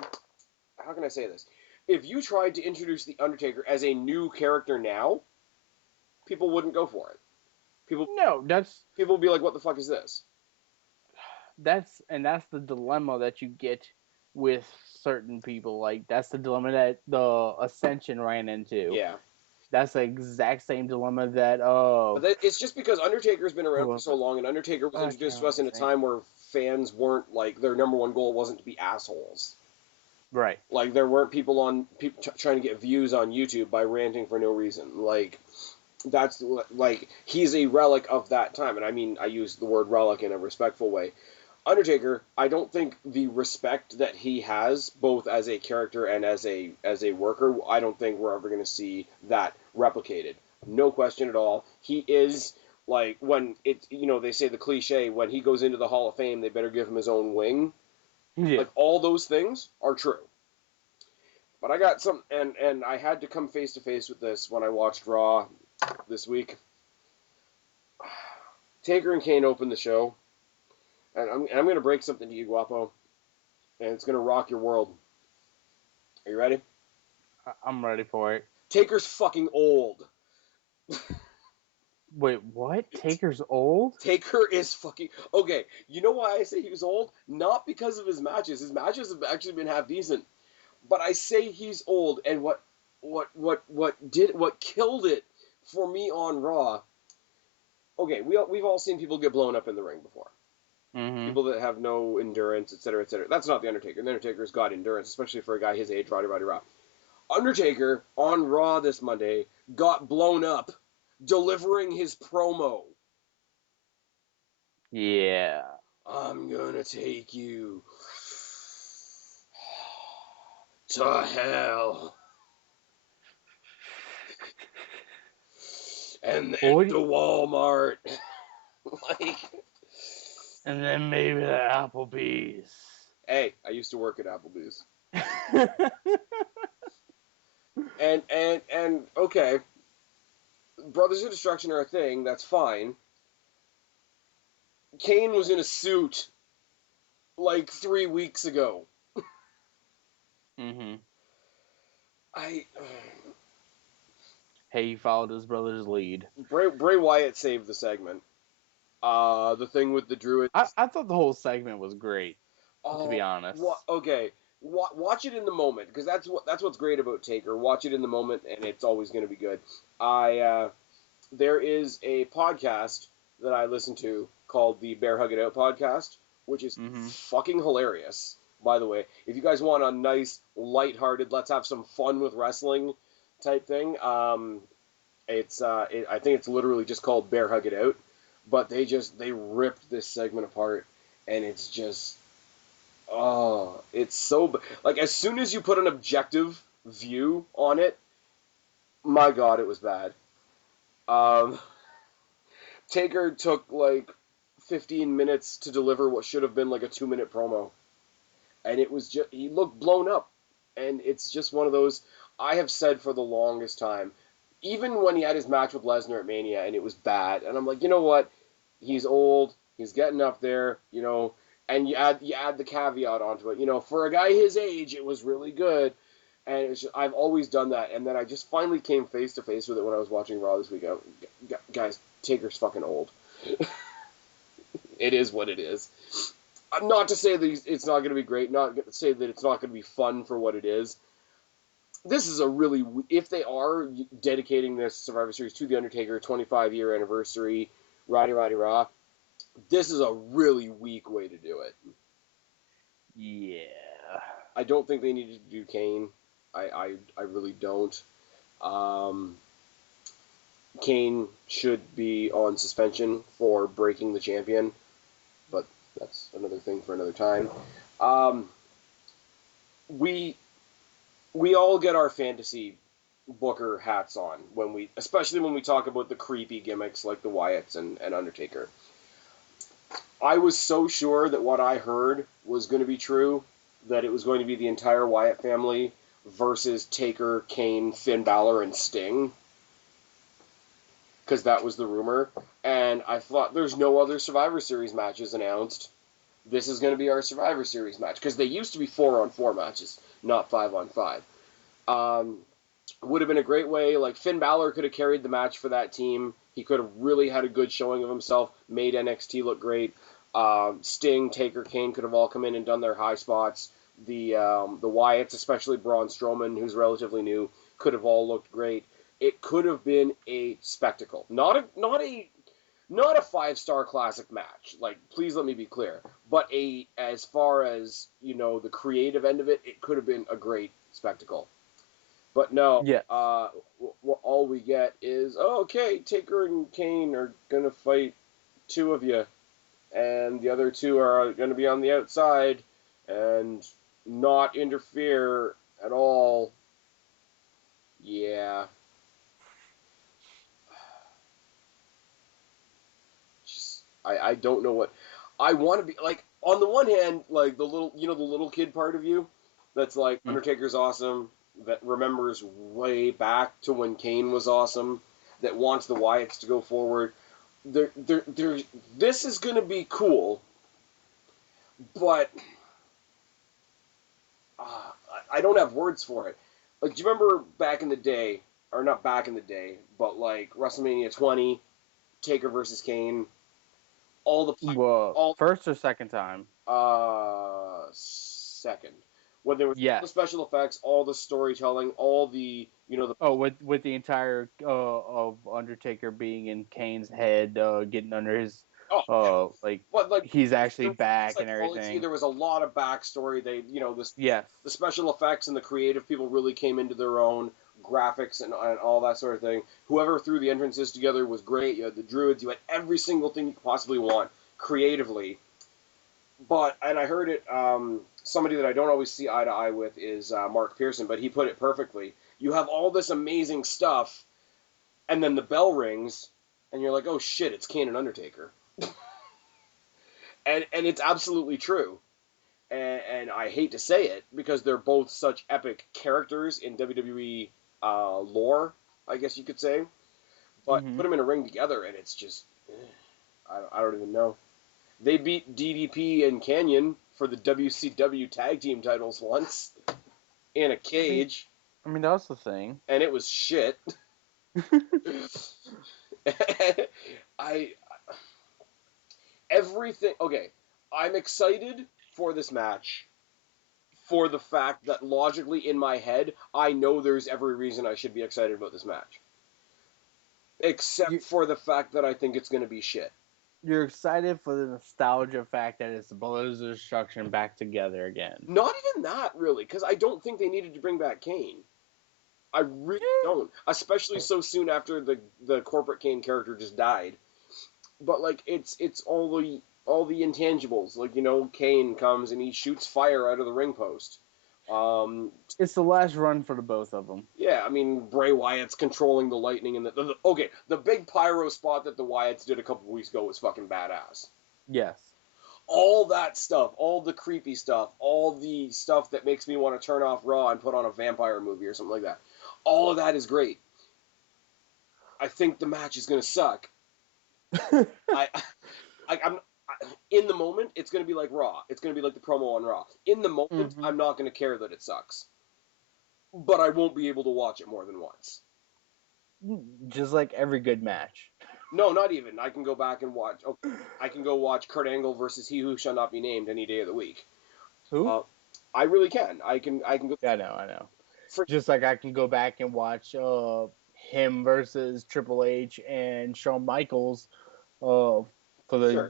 how can I say this? If you tried to introduce the Undertaker as a new character now, people wouldn't go for it. People would be like, "What the fuck is this?" That's the dilemma that you get with certain people. Like that's the dilemma that the Ascension ran into. Yeah. That's the exact same dilemma that But it's just because Undertaker's been around for so long, and Undertaker was introduced to us in a time where fans weren't like their number one goal wasn't to be assholes. Right. Like there weren't people trying to get views on YouTube by ranting for no reason. Like that's like he's a relic of that time, and I mean I use the word relic in a respectful way. Undertaker, I don't think the respect that he has, both as a character and as a worker, I don't think we're ever going to see that replicated. No question at all. He is like when it, they say the cliche when he goes into the Hall of Fame, they better give him his own wing. Yeah. Like all those things are true. But I got some, and I had to come face to face with this when I watched Raw this week. Taker and Kane opened the show. And I'm going to break something to you, Guapo, and it's going to rock your world. Are you ready? I'm ready for it. Taker's fucking old. Wait, what? Taker's old? Taker is fucking... Okay, you know why I say he was old? Not because of his matches. His matches have actually been half decent. But I say he's old, and what killed it for me on Raw... Okay, we've all seen people get blown up in the ring before. Mm-hmm. People that have no endurance, etc., etc. That's not the Undertaker. The Undertaker's got endurance, especially for a guy his age, Roddy Raw. Undertaker, on Raw this Monday, got blown up delivering his promo. Yeah. I'm gonna take you to hell. And then to Walmart. Like... And then maybe the Applebee's. Hey, I used to work at Applebee's. and okay, Brothers of Destruction are a thing. That's fine. Kane was in a suit like 3 weeks ago. Mm-hmm. Hey, he followed his brother's lead. Bray Wyatt saved the segment. The thing with the Druids. I thought the whole segment was great, to be honest. Okay, watch it in the moment, because that's what's great about Taker. Watch it in the moment, and it's always going to be good. There is a podcast that I listen to called the Bear Hug It Out podcast, which is fucking hilarious. By the way, if you guys want a nice, lighthearted, let's have some fun with wrestling type thing, I think it's literally just called Bear Hug It Out, but they ripped this segment apart, and it's just, oh, it's so, like, as soon as you put an objective view on it, my God, it was bad. Um, Taker took like 15 minutes to deliver what should have been like a 2-minute promo, and it was just, he looked blown up, and it's just one of those. I have said for the longest time, even when he had his match with Lesnar at Mania and it was bad, and I'm like, you know what, he's old, he's getting up there, and you add the caveat onto it, for a guy his age, it was really good. And it's just, I've always done that, and then I just finally came face to face with it when I was watching Raw this week. Guys, Taker's fucking old. It is what it is. Not to say that it's not going to be great, not to say that it's not going to be fun for what it is. This is a really, if they are dedicating this Survivor Series to The Undertaker 25-year anniversary, Roddy Raw, this is a really weak way to do it. Yeah. I don't think they needed to do Kane. I really don't. Kane should be on suspension for breaking the champion, but that's another thing for another time. We all get our fantasy booker hats on especially when we talk about the creepy gimmicks like the Wyatts and Undertaker. I was so sure that what I heard was going to be true, that it was going to be the entire Wyatt family versus Taker, Kane, Finn Balor, and Sting, because that was the rumor. And I thought, there's no other Survivor Series matches announced. This is going to be our Survivor Series match, because they used to be 4-on-4 matches, not 5-on-5. Would have been a great way. Like, Finn Balor could have carried the match for that team. He could have really had a good showing of himself, made NXT look great. Sting, Taker, Kane could have all come in and done their high spots. The Wyatts, especially Braun Strowman, who's relatively new, could have all looked great. It could have been a spectacle, not a 5-star classic match. Like, please let me be clear. But as far as the creative end of it, it could have been a great spectacle. But no, yes. All we get is, okay, Taker and Kane are gonna fight two of you, and the other two are gonna be on the outside and not interfere at all. Yeah. I don't know what I want to be like. On the one hand, like the little kid part of you that's like, Undertaker's awesome, that remembers way back to when Kane was awesome, that wants the Wyatts to go forward. This is going to be cool, but I don't have words for it. Like, do you remember back in the day, or not back in the day, but like WrestleMania 20, Taker versus Kane? First or second time? Second. When there was all Yes. the special effects, all the storytelling, all the with the entire of Undertaker being in Kane's head, getting under his he's actually back and everything. There was a lot of backstory. They Yes. the special effects and the creative people really came into their own. Graphics and all that sort of thing. Whoever threw the entrances together was great. You had the Druids. You had every single thing you could possibly want creatively. And I heard it, somebody that I don't always see eye to eye with is Mark Pearson, but he put it perfectly. You have all this amazing stuff, and then the bell rings, and you're like, oh shit, it's Kane and Undertaker. and it's absolutely true. And I hate to say it, because they're both such epic characters in WWE lore, I guess you could say. But put them in a ring together, and it's just, I don't even know. They beat DDP and Canyon for the WCW tag team titles once in a cage. I mean that was the thing. And it was shit. Everything. Okay, I'm excited for this match for the fact that logically in my head, I know there's every reason I should be excited about this match. Except for the fact that I think it's going to be shit. You're excited for the nostalgia fact that it's the Brothers of Destruction back together again. Not even that, really, because I don't think they needed to bring back Kane. I really don't. Especially so soon after the corporate Kane character just died. But, like, it's all the intangibles. Like, you know, Kane comes and he shoots fire out of the ring post. It's the last run for the both of them. Yeah, I mean, Bray Wyatt's controlling the lightning and the big pyro spot that the Wyatts did a couple weeks ago was fucking badass. Yes. All that stuff, all the creepy stuff, all the stuff that makes me want to turn off Raw and put on a vampire movie or something like that. All of that is great. I think the match is going to suck. I'm in the moment, it's going to be like Raw. It's going to be like the promo on Raw. In the moment, I'm not going to care that it sucks. But I won't be able to watch it more than once. Just like every good match. No, not even. I can go back and watch. Okay, I can go watch Kurt Angle versus He Who Shall Not Be Named any day of the week. Who? I really can. I can go. Yeah, I know. Just like I can go back and watch him versus Triple H and Shawn Michaels for the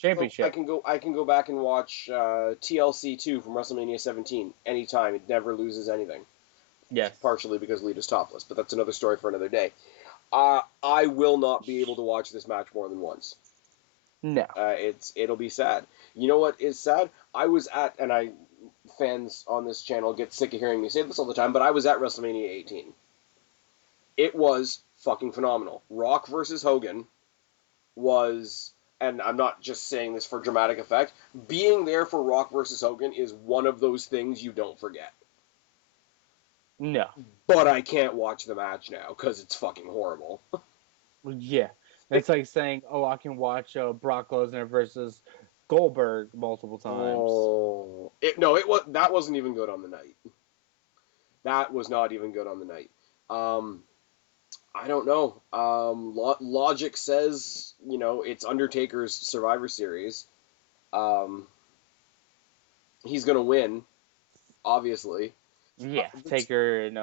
championship. I can go back and watch TLC 2 from WrestleMania 17 anytime. It never loses anything. Yes. Partially because Lita's topless, but that's another story for another day. I will not be able to watch this match more than once. No. It'll be sad. You know what is sad? Fans on this channel get sick of hearing me say this all the time, but I was at WrestleMania 18. It was fucking phenomenal. Rock versus Hogan was, and I'm not just saying this for dramatic effect, being there for Rock versus Hogan is one of those things you don't forget. No. But I can't watch the match now because it's fucking horrible. Yeah. It's like saying, I can watch Brock Lesnar versus Goldberg multiple times. Oh. That wasn't even good on the night. That was not even good on the night. I don't know. Logic says, it's Undertaker's Survivor Series. He's going to win, obviously. Yeah, Taker and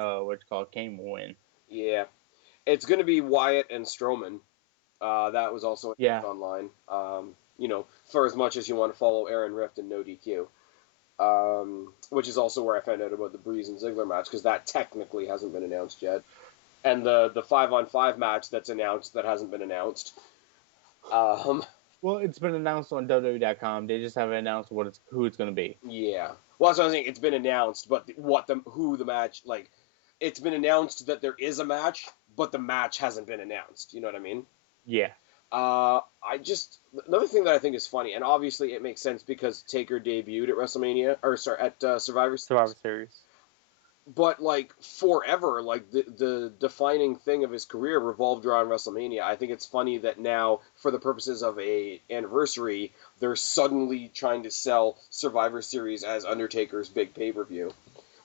Kane will win. Yeah. It's going to be Wyatt and Strowman. That was also online. For as much as you want to follow Aaron Rift and No DQ. Which is also where I found out about the Breeze and Ziggler match, because that technically hasn't been announced yet. And the 5-on-5 match that's announced that hasn't been announced. Well, it's been announced on WWE.com. They just haven't announced who it's going to be. Yeah. Well, that's what I was saying. It's been announced, but who the match, it's been announced that there is a match, but the match hasn't been announced. You know what I mean? Yeah. Another thing that I think is funny, and obviously it makes sense because Taker debuted at Survivor Series. But, forever, the defining thing of his career revolved around WrestleMania. I think it's funny that now, for the purposes of a anniversary, they're suddenly trying to sell Survivor Series as Undertaker's big pay-per-view.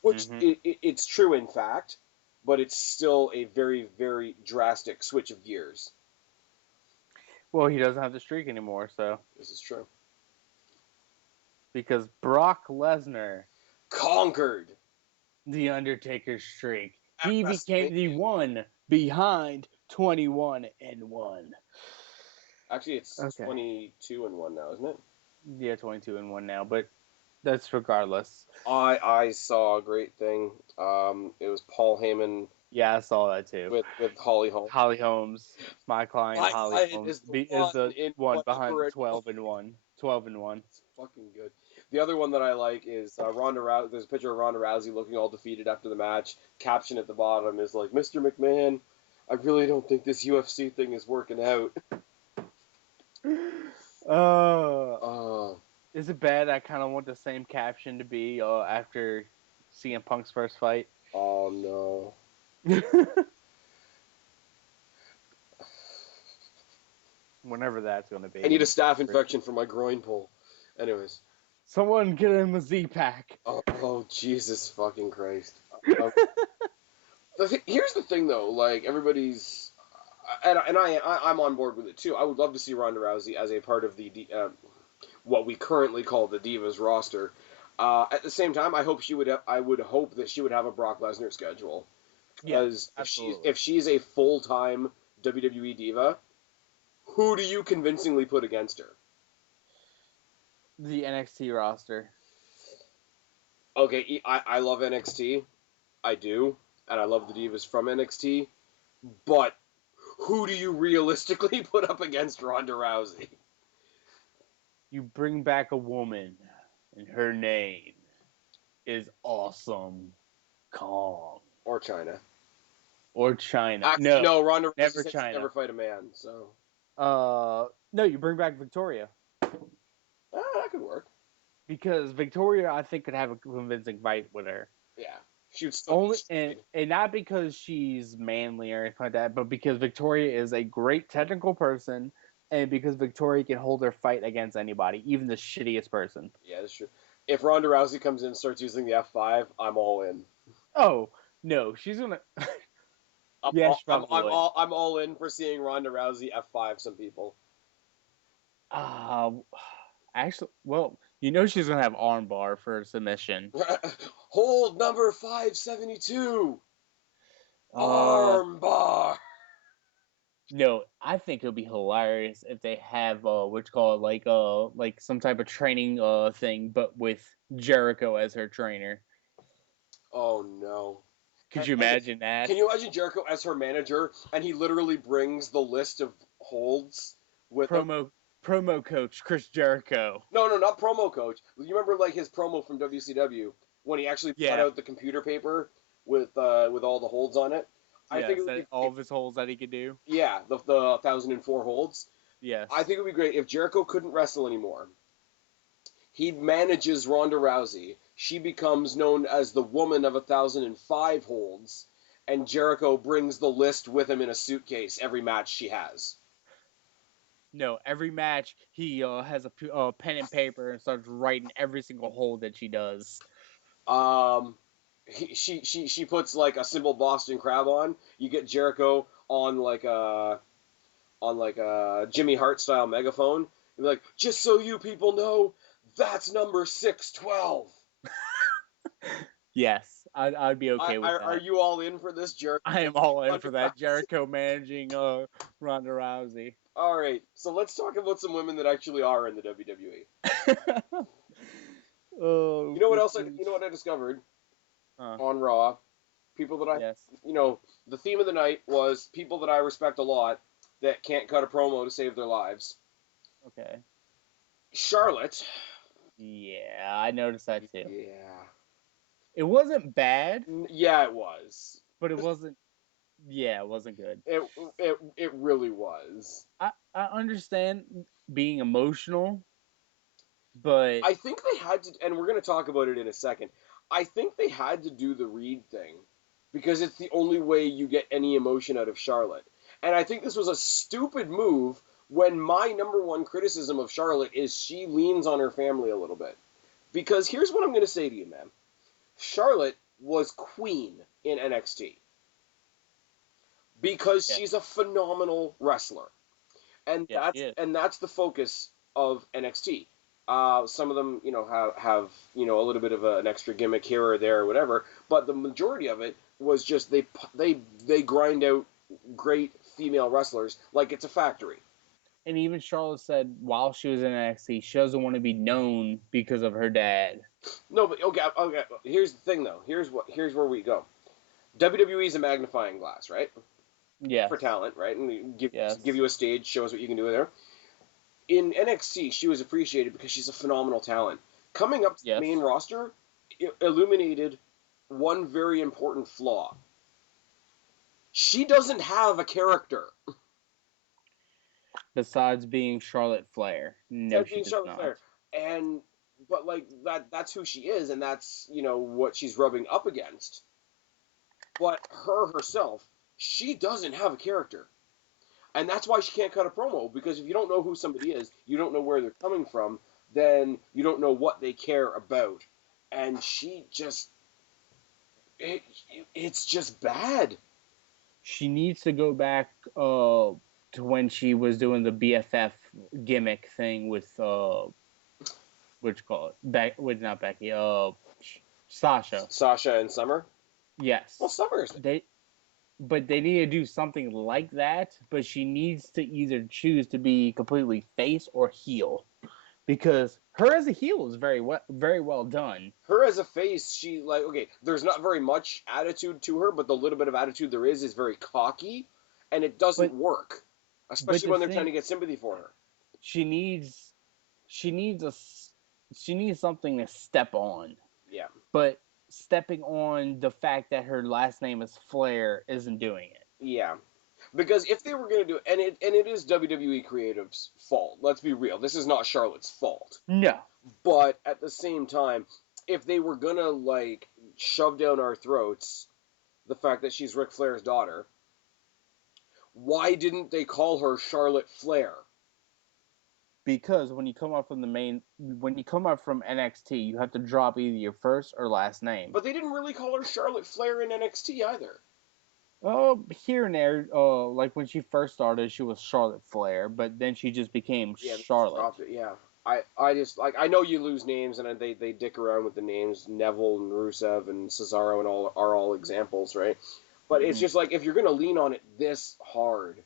Which, it's true in fact, but it's still a very, very drastic switch of gears. Well, he doesn't have the streak anymore, so... This is true. Because Brock Lesnar... conquered the Undertaker's streak. He became the one behind 21-1. Actually, it's 22-1 now, isn't it? Yeah, 22-1 now, but that's regardless. I saw a great thing. It was Paul Heyman. Yeah, I saw that too. With Holly Holmes. Holly Holmes, my client Holly Holmes, is the one behind 12-1. 12-1. It's fucking good. The other one that I like is Ronda Rousey. There's a picture of Ronda Rousey looking all defeated after the match. Caption at the bottom is like, "Mr. McMahon, I really don't think this UFC thing is working out." Is it bad? I kind of want the same caption to be after CM Punk's first fight. Oh no. Whenever that's going to be. I need a staph infection for my groin pull. Anyways. Someone get him a Z-Pack. Oh, Jesus fucking Christ. Here's the thing, though. Everybody's... And I'm on board with it, too. I would love to see Ronda Rousey as a part of the... what we currently call the Divas roster. At the same time, I would hope that she would have a Brock Lesnar schedule, Yes, because absolutely. if she's a full time WWE diva, who do you convincingly put against her? The NXT roster. Okay, I love NXT, I do, and I love the divas from NXT, but who do you realistically put up against Ronda Rousey? You bring back a woman, and her name is Awesome Kong. Or China? Or China. Actually, No, no. Ronda Rousey never said she'd never China. fight a man, so No, you bring back Victoria. that could work. Because Victoria, I think, could have a convincing fight with her. Yeah, she would still be Only destroyed. and not because she's manly or anything like that, but because Victoria is a great technical person, and because Victoria can hold her fight against anybody, even the shittiest person. Yeah, that's true. If Ronda Rousey comes in and starts using the F5, I'm all in. Oh no, she's gonna. Yeah, she probably would. I'm all in for seeing Ronda Rousey F5 some people. Uh, Actually, well, you know she's gonna have armbar for a submission. Hold number 572. Uh, Armbar. no, I think it'll be hilarious if they have what you call it, like some type of training thing, but with Jericho as her trainer. Oh no. Could you And imagine that? can you imagine Jericho as her manager, and he literally brings the list of holds with him? Promo coach Chris Jericho. No, no, not promo coach. You remember like his promo from WCW when he actually brought Yeah. out the computer paper with all the holds on it? I think Yes, it would be all of his holds that he could do. yeah, the 1004 holds. Yes. I think it would be great if Jericho couldn't wrestle anymore. He manages Ronda Rousey. She becomes known as the woman of 1005 holds, and Jericho brings the list with him in a suitcase every match she has. No, every match he has a pen and paper and starts writing every single hold that she does. Um, she puts like a simple Boston Crab on. You get Jericho on like a Jimmy Hart style megaphone. You're like, just so you people know, that's number 612. Yes, I'd be okay with Are that. you all in for this, Jericho? I am all in for that. Jericho managing Ronda Rousey. All right, so let's talk about some women that actually are in the WWE. Oh, You know what else? You know what I discovered huh. on Raw? People that Yes. the theme of the night was people that I respect a lot that can't cut a promo to save their lives. Okay. Charlotte. Yeah, I noticed that too. Yeah. It wasn't bad, Yeah, it was. but it wasn't. Yeah, it wasn't good. It really was. I understand being emotional, but I think they had to, and we're going to talk about it in a second. I think they had to do the Reed thing because it's the only way you get any emotion out of Charlotte. And I think this was a stupid move when my number one criticism of Charlotte is she leans on her family a little bit. Because here's what I'm going to say to you, man. Charlotte was queen in NXT because yeah, she's a phenomenal wrestler. And yes, she is. that's the focus of NXT. Some of them, have a little bit of an extra gimmick here or there or whatever, but the majority of it was just they grind out great female wrestlers like it's a factory. And even Charlotte said while she was in NXT, she doesn't want to be known because of her dad. No, but okay. Here's the thing, though. Here's where we go. WWE is a magnifying glass, right? Yes. For talent, right? And Yes. give you a stage, show us what you can do there. In NXT, she was appreciated because she's a phenomenal talent. Coming up to the main roster, it illuminated one very important flaw. She doesn't have a character. Besides being Charlotte Flair. No, she does not. Flair. But like that's who she is, and that's, what she's rubbing up against. But her herself, she doesn't have a character. And that's why she can't cut a promo, because if you don't know who somebody is, you don't know where they're coming from, then you don't know what they care about. And she just... It's just bad. She needs to go back to when she was doing the BFF gimmick thing with what you call it, not Becky, Sasha. Sasha and Summer. Well, Yes, Summer's but they need to do something like that. But she needs to either choose to be completely face or heel, because her as a heel is very well done. her as a face. She like okay. There's not very much attitude to her, but the little bit of attitude there is very cocky, and it doesn't But work, but especially the when they're trying thing, to get sympathy for her. she needs she needs a she needs something to step on. Yeah. But stepping on the fact that her last name is Flair isn't doing it. Yeah. Because if they were going to do and it is WWE Creative's fault. Let's be real. This is not Charlotte's fault. No. But at the same time, if they were going to like shove down our throats the fact that she's Ric Flair's daughter, why didn't they call her Charlotte Flair? Because when you come up from NXT, you have to drop either your first or last name. But they didn't really call her Charlotte Flair in NXT either. Oh, here and there, like when she first started, she was Charlotte Flair, but then she just became Charlotte. Yeah. I just like I know you lose names and they dick around with the names. Neville and Rusev and Cesaro and all are all examples, right? But it's just like if you're gonna lean on it this hard,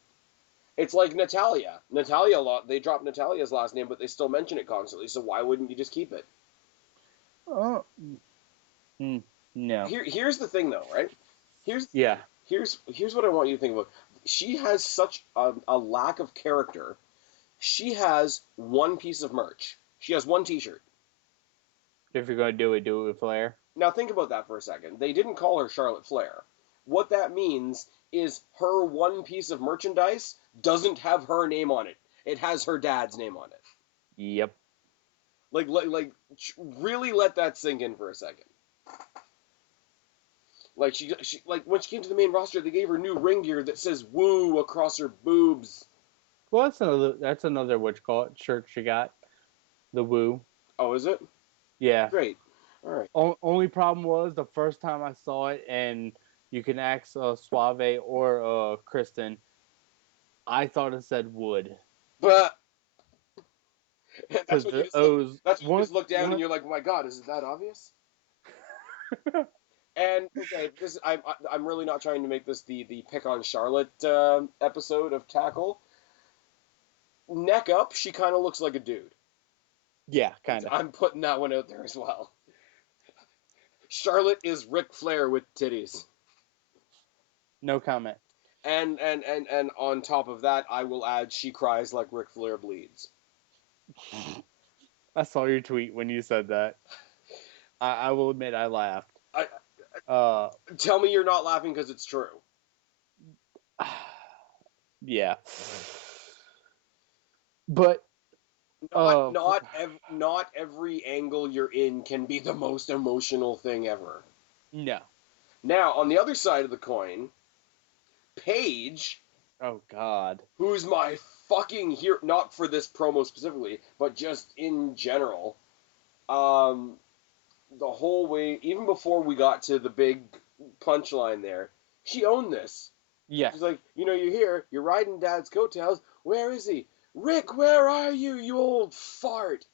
it's like Natalia. They dropped Natalia's last name, but they still mention it constantly. So why wouldn't you just keep it? Oh, no. Here's the thing, though, right? Here's what I want you to think about. She has such a lack of character. She has one piece of merch. She has one T-shirt. If you're gonna do it with Flair. Now think about that for a second. They didn't call her Charlotte Flair. What that means is her one piece of merchandise doesn't have her name on it. It has her dad's name on it. Yep. Like really let that sink in for a second. Like she like when she came to the main roster, they gave her new ring gear that says "Woo" across her boobs. Well, that's another what you call it shirt she got, the Woo. Oh, is it? Yeah. Great. All right. Only problem was the first time I saw it, and you can ask Suave or Kristen. I thought it said wood. But that's Because what the O's. that's when you just look down and you're like, oh my god, is it that obvious? And okay, I'm really not trying to make this the pick on Charlotte episode of Tackle. Neck up, she kind of looks like a dude. Yeah, kind of. I'm putting that one out there as well. Charlotte is Ric Flair with titties. No comment. And on top of that, I will add she cries like Ric Flair bleeds. I saw your tweet when you said that. I will admit I laughed. Tell me you're not laughing because it's true. Yeah. But not every angle you're in can be the most emotional thing ever. No. Now, on the other side of the coin, Paige. Oh God. Who's my fucking hero? Not for this promo specifically, but just in general. The whole way, even before we got to the big punchline there, she owned this. Yeah. She's like, you're here, you're riding Dad's coattails. Where is he? Rick, where are you, you old fart?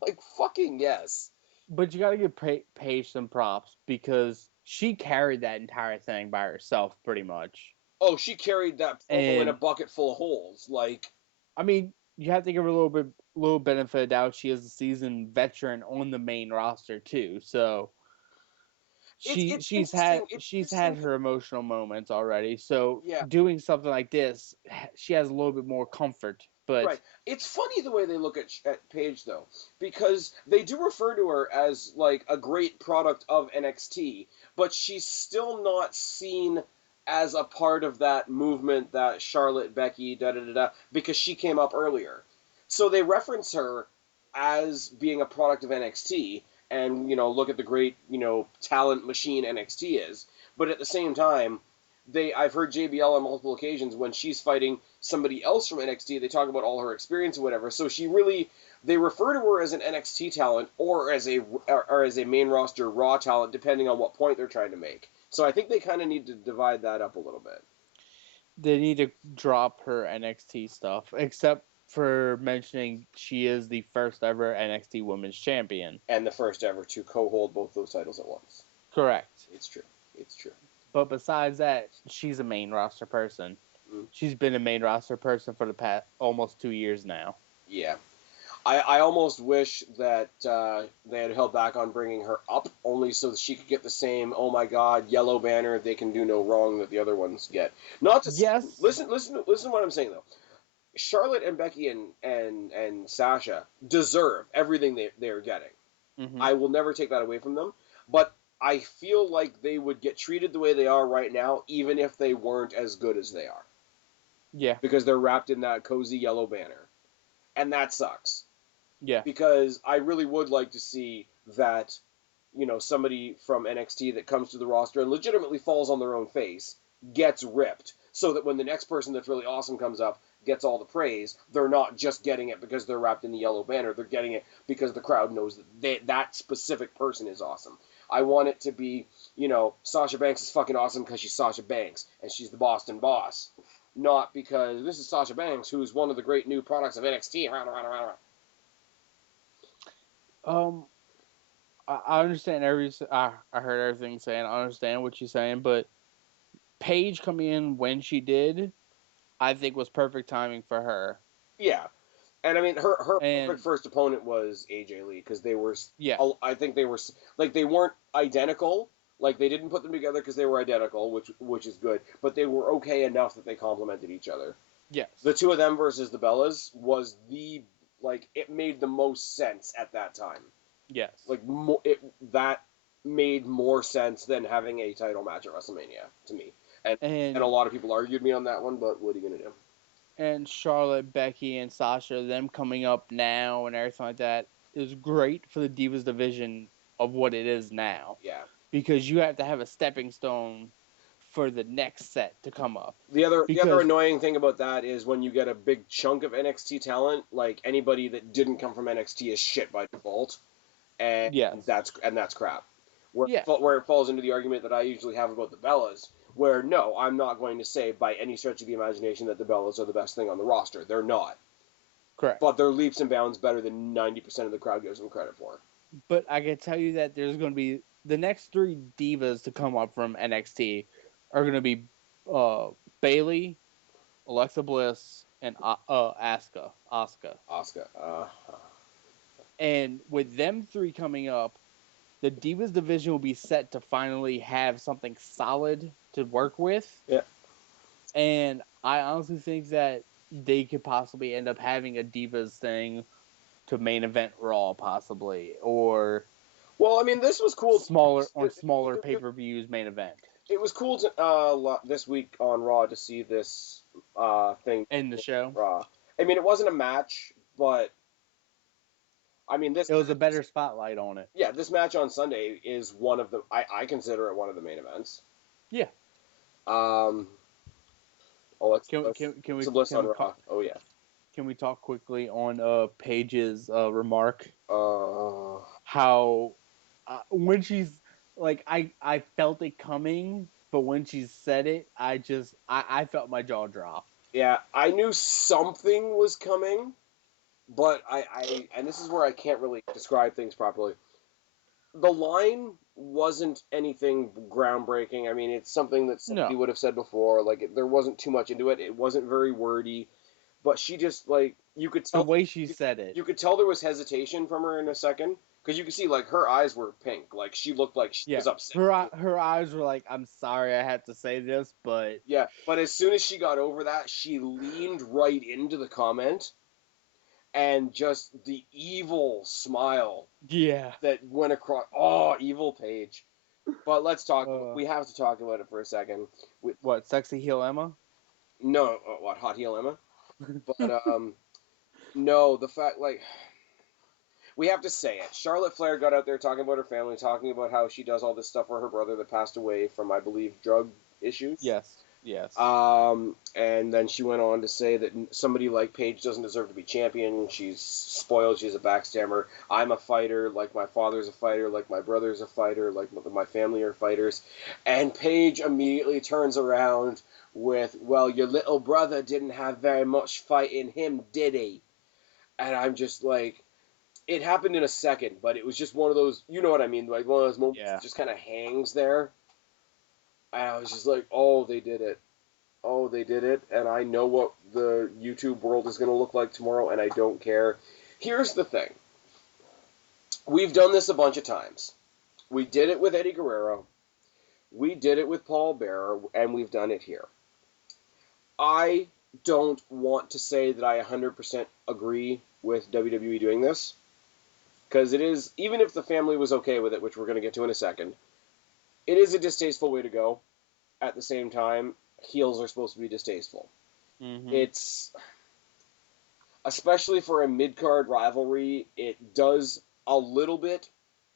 Like, fucking yes. But you gotta give Paige some props because she carried that entire thing by herself, pretty much. Oh, she carried that promo in a bucket full of holes. Like, I mean, you have to give her a little benefit of doubt. She is a seasoned veteran on the main roster too, so she's had her emotional moments already. So doing something like this, she has a little bit more comfort. But right, it's funny the way they look at Paige though, because they do refer to her as like a great product of NXT, but she's still not seen as a part of that movement, that Charlotte, Becky, because she came up earlier. So they reference her as being a product of NXT, and, look at the great, talent machine NXT is. But at the same time, I've heard JBL on multiple occasions when she's fighting somebody else from NXT, they talk about all her experience or whatever. So they refer to her as an NXT talent or as a main roster Raw talent, depending on what point they're trying to make. So I think they kind of need to divide that up a little bit. They need to drop her NXT stuff, except for mentioning she is the first ever NXT Women's Champion. And the first ever to co-hold both those titles at once. Correct. It's true. It's true. But besides that, she's a main roster person. She's been a main roster person for the past almost 2 years now. Yeah. I almost wish that they had held back on bringing her up, only so that she could get the same, oh my god, yellow banner, they can do no wrong that the other ones get. Not to listen to what I'm saying though. Charlotte and Becky and Sasha deserve everything they're getting. Mm-hmm. I will never take that away from them, but I feel like they would get treated the way they are right now, even if they weren't as good as they are. Yeah. Because they're wrapped in that cozy yellow banner. And that sucks. Yeah. Because I really would like to see that, somebody from NXT that comes to the roster and legitimately falls on their own face gets ripped, so that when the next person that's really awesome comes up, gets all the praise, they're not just getting it because they're wrapped in the yellow banner, they're getting it because the crowd knows that that specific person is awesome. I want it to be, Sasha Banks is fucking awesome because she's Sasha Banks, and she's the Boston Boss. Not because this is Sasha Banks, who's one of the great new products of NXT. I understand I heard everything saying. I understand what you're saying, but Paige coming in when she did, I think was perfect timing for her. Yeah, and I mean her perfect first opponent was AJ Lee, because they were. Yeah. I think they were they weren't identical. Like, they didn't put them together because they were identical, which is good, but they were okay enough that they complemented each other. Yes. The two of them versus the Bellas was it made the most sense at that time. Yes. That made more sense than having a title match at WrestleMania, to me. And a lot of people argued me on that one, but what are you going to do? And Charlotte, Becky, and Sasha, them coming up now and everything like that is great for the Divas division of what it is now. Yeah. Because you have to have a stepping stone for the next set to come up. The other annoying thing about that is when you get a big chunk of NXT talent, like, anybody that didn't come from NXT is shit by default, and that's crap. Where it falls into the argument that I usually have about the Bellas, where no, I'm not going to say by any stretch of the imagination that the Bellas are the best thing on the roster. They're not. Correct. But they're leaps and bounds better than 90% of the crowd gives them credit for. But I can tell you that there's going to be the next 3 divas to come up from NXT are going to be Bayley, Alexa Bliss, and Asuka. And with them 3 coming up, the Divas division will be set to finally have something solid to work with. Yeah. And I honestly think that they could possibly end up having a Divas thing to main event Raw, possibly, or well, I mean, this was cool. Smaller pay-per-views main event. It was cool to this week on Raw to see this thing in the show. Raw. I mean, it wasn't a match, but I mean, it was a better spotlight on it. Yeah, this match on Sunday is one of the I consider it one of the main events. Yeah. Can we Bliss on Raw? Oh yeah. Can we talk quickly on Paige's remark? How when she's like, I felt it coming, but when she said it, I felt my jaw drop. Yeah, I knew something was coming, but I and this is where I can't really describe things properly. The line wasn't anything groundbreaking. I mean, it's something that somebody would have said before. Like, there wasn't too much into it. It wasn't very wordy. But she just, you could tell... The way she said it. You could tell there was hesitation from her in a second. Because you could see, her eyes were pink. Like, she looked like she was upset. Her eyes were like, I'm sorry I had to say this, but... Yeah, but as soon as she got over that, she leaned right into the comment. And just the evil smile. Yeah. That went across... Oh, evil Paige. But let's talk... we have to talk about it for a second. What, Sexy Heel Emma? No, what, Hot Heel Emma? But, no, the fact, we have to say it. Charlotte Flair got out there talking about her family, talking about how she does all this stuff for her brother that passed away from, I believe, drug issues. Yes. And then she went on to say that somebody like Paige doesn't deserve to be champion. She's spoiled. She's a backstabber. I'm a fighter, like my father's a fighter, like my brother's a fighter, like my family are fighters. And Paige immediately turns around with, well, your little brother didn't have very much fight in him, did he? And I'm just like, it happened in a second, but it was just one of those, you know what I mean, like one of those moments Yeah. that just kind of hangs there. And I was just like, oh, they did it. Oh, they did it, and I know what the YouTube world is going to look like tomorrow, and I don't care. Here's the thing. We've done this a bunch of times. We did it with Eddie Guerrero. We did it with Paul Bearer, and we've done it here. I don't want to say that I 100% agree with WWE doing this, because it is, even if the family was okay with it, which we're going to get to in a second, it is a distasteful way to go. At the same time, heels are supposed to be distasteful. Mm-hmm. It's, especially for a mid-card rivalry, it does a little bit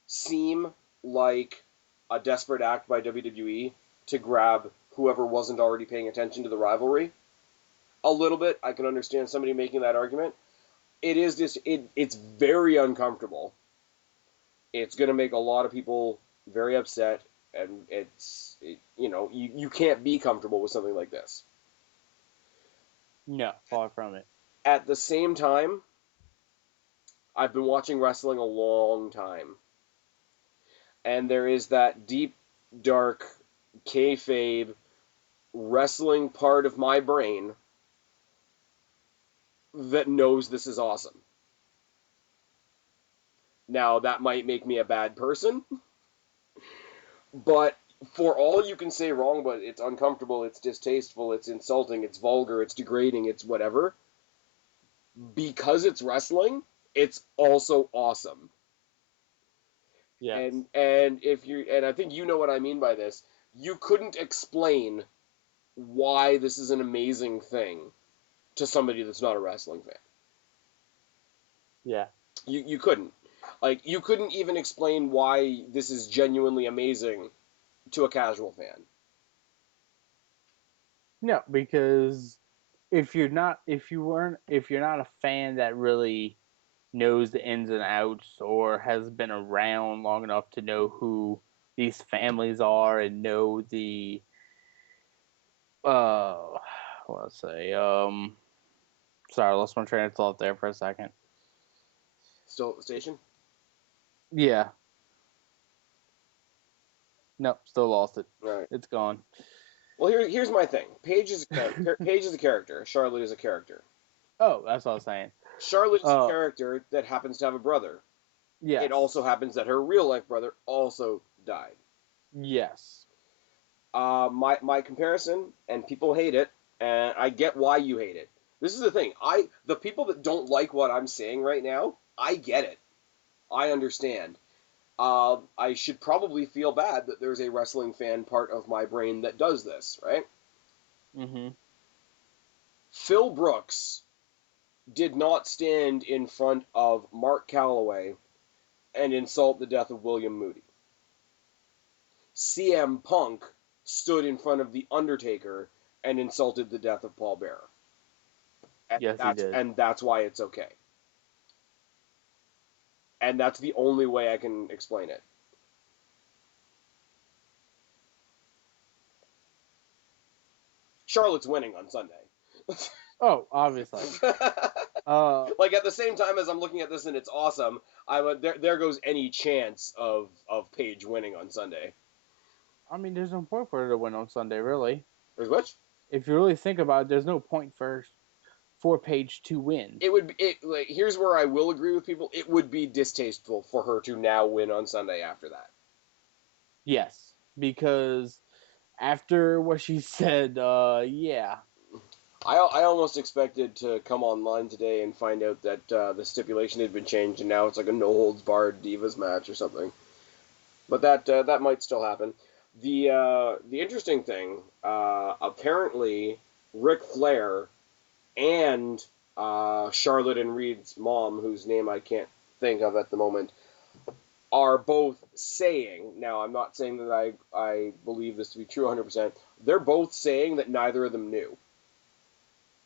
seem like a desperate act by WWE to grab whoever wasn't already paying attention to the rivalry. A little bit, I can understand somebody making that argument. It is just it's very uncomfortable. It's going to make a lot of people very upset, and you can't be comfortable with something like this. No, far from it. At the same time, I've been watching wrestling a long time, and there is that deep, dark, kayfabe wrestling part of my brain that knows this is awesome. Now, that might make me a bad person, but for all you can say wrong, but it's uncomfortable, it's distasteful, it's insulting, it's vulgar, it's degrading, it's whatever, because it's wrestling, it's also awesome. Yes. And I think you know what I mean by this. You couldn't explain why this is an amazing thing to somebody that's not a wrestling fan. Yeah. You couldn't. Like, you couldn't even explain why this is genuinely amazing to a casual fan. No, because if you're not a fan that really knows the ins and outs or has been around long enough to know who these families are and know the uh let's say sorry, I lost my train of thought there for a second. Still at the station? Yeah. Nope, still lost it. Right. It's gone. Well, here's my thing. Paige is a character. Paige is a character. Charlotte is a character. Oh, that's what I was saying. Charlotte is a character that happens to have a brother. Yes. It also happens that her real life brother also died. Yes. My comparison, and people hate it, and I get why you hate it. This is the thing. The people that don't like what I'm saying right now, I get it. I understand. I should probably feel bad that there's a wrestling fan part of my brain that does this, right? Mm-hmm. Phil Brooks did not stand in front of Mark Calloway and insult the death of William Moody. CM Punk stood in front of The Undertaker and insulted the death of Paul Bearer. Yes, he did. And that's why it's okay. And that's the only way I can explain it. Charlotte's winning on Sunday. Oh, obviously. Like, at the same time as I'm looking at this and it's awesome, there goes any chance of Paige winning on Sunday. I mean, there's no point for her to win on Sunday, really. There's which? If you really think about it, there's no point for Paige to win. Like, here's where I will agree with people. It would be distasteful for her to now win on Sunday after that. Yes, because after what she said, yeah. I almost expected to come online today and find out that the stipulation had been changed and now it's like a no holds barred Divas match or something. But that might still happen. The interesting thing, apparently, Ric Flair and Charlotte and Reed's mom, whose name I can't think of at the moment, are both saying, now I'm not saying that I believe this to be true 100%, they're both saying that neither of them knew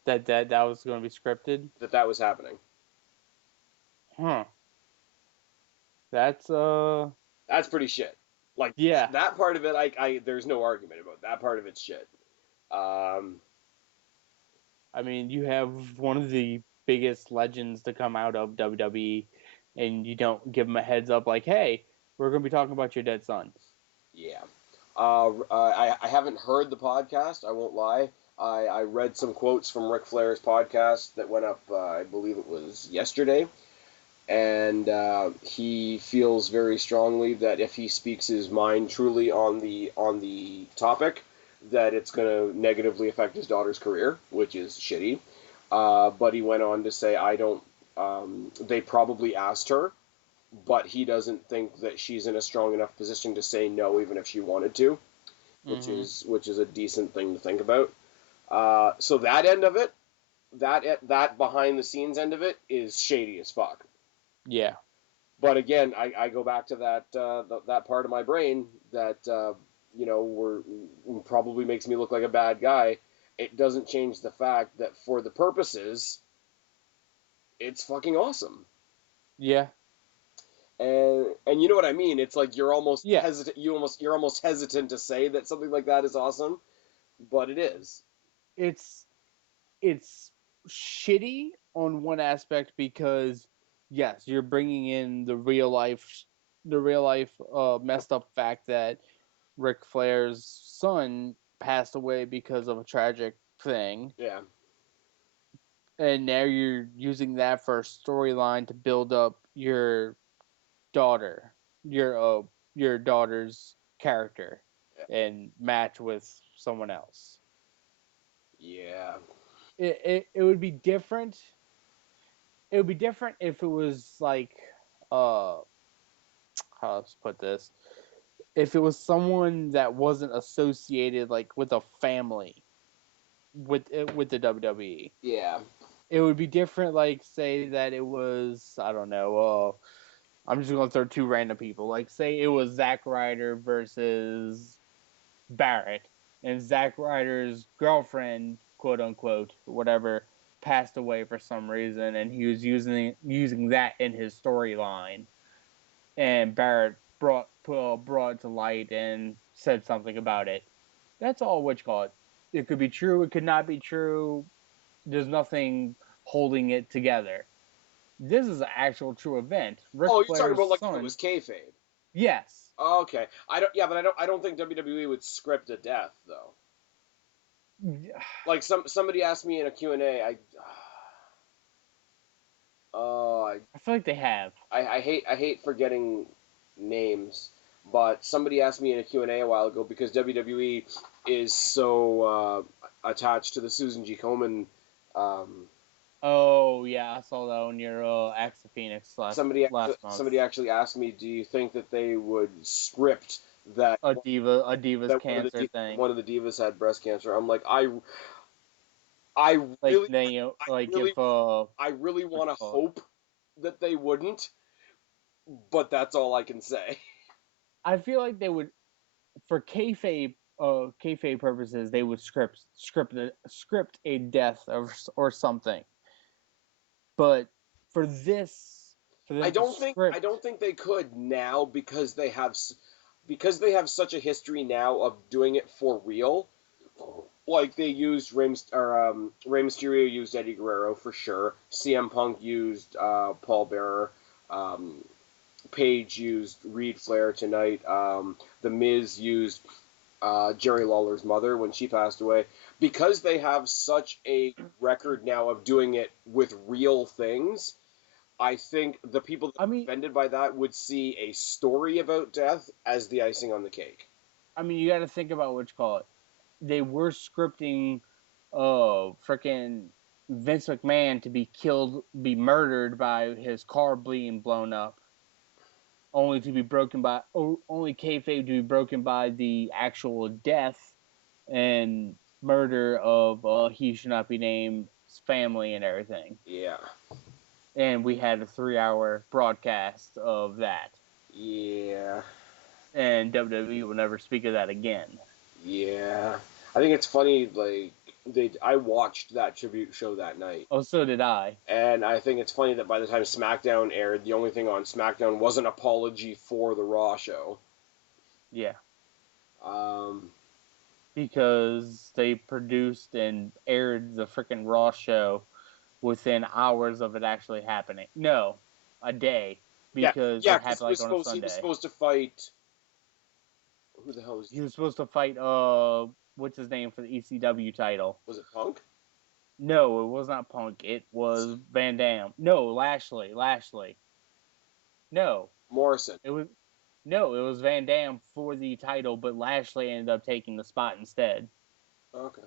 That was going to be scripted. that was happening. Huh. That's pretty shit. Like, yeah. That part of it, I there's no argument about. That part of it's shit. I mean, you have one of the biggest legends to come out of WWE, and you don't give them a heads up like, hey, we're going to be talking about your dead son. Yeah. I haven't heard the podcast, I won't lie. I read some quotes from Ric Flair's podcast that went up, I believe it was yesterday, and he feels very strongly that if he speaks his mind truly on the topic, that it's going to negatively affect his daughter's career, which is shitty. But he went on to say, I don't. They probably asked her, but he doesn't think that she's in a strong enough position to say no, even if she wanted to, which is a decent thing to think about. So that end of it, that behind the scenes end of it, is shady as fuck. Yeah. But again, I go back to that part of my brain that probably makes me look like a bad guy. It doesn't change the fact that for the purposes, it's fucking awesome. Yeah. And you know what I mean? It's like you're almost Yeah. hesitant. You're almost hesitant to say that something like that is awesome, but it is. It's shitty on one aspect because yes, you're bringing in the real life messed up fact that Ric Flair's son passed away because of a tragic thing. Yeah. And now you're using that for a storyline to build up your daughter, your daughter's character, and match with someone else. Yeah. It would be different. It would be different if it was like, how to put this, if it was someone that wasn't associated like with a family with the WWE. Yeah. It would be different, like say that it was, I don't know, I'm just gonna throw two random people. Like say it was Zack Ryder versus Barrett, and Zack Ryder's girlfriend, quote unquote, whatever, passed away for some reason, and he was using that in his storyline, and Barrett brought it to light and said something about it. That's all. What you call it? It could be true. It could not be true. There's nothing holding it together. This is an actual true event. Ric Oh, you're talking Flair's about like if it son. was kayfabe. Yes. Oh, okay. I don't. Yeah, but I don't think WWE would script a death though. Like somebody asked me in a Q&A. I feel like they have. I hate forgetting names, but somebody asked me in a Q&A a while ago because WWE is so attached to the Susan G. Komen. Oh yeah, I saw that on your Acts of Phoenix last month. Somebody actually asked me, do you think that they would script that A diva's cancer thing. one of the divas had breast cancer? I'm like, I Like really, they like if I really want to hope that they wouldn't, but that's all I can say. I feel like they would, for kayfabe purposes, they would script a death or something. But for this, for them to script, I don't think they could now because they have such a history now of doing it for real. Like they used Rey Mysterio used Eddie Guerrero for sure. CM Punk used Paul Bearer. Paige used Reed Flair tonight. The Miz used Jerry Lawler's mother when she passed away. Because they have such a record now of doing it with real things, I think the people that are offended by that would see a story about death as the icing on the cake. I mean, you got to think about what you call it. They were scripting, freaking Vince McMahon to be murdered by his car being blown up, only kayfabe to be broken by the actual death and murder of he should not be named family and everything. Yeah. And we had a 3-hour broadcast of that. Yeah. And WWE will never speak of that again. Yeah. I think it's funny, like, I watched that tribute show that night. Oh, so did I. And I think it's funny that by the time SmackDown aired, the only thing on SmackDown was an apology for the Raw show. Yeah. Um, because they produced and aired the freaking Raw show within hours of it actually happening. No, a day, Yeah, because yeah, it because happened like on a he was Sunday. supposed to fight. Who the hell was He was supposed to fight what's his name for the ECW title? Was it Punk? No, it was not Punk. It was Van Dam. No, Lashley. No, Morrison. it was it was Van Dam for the title, but Lashley ended up taking the spot instead. Okay.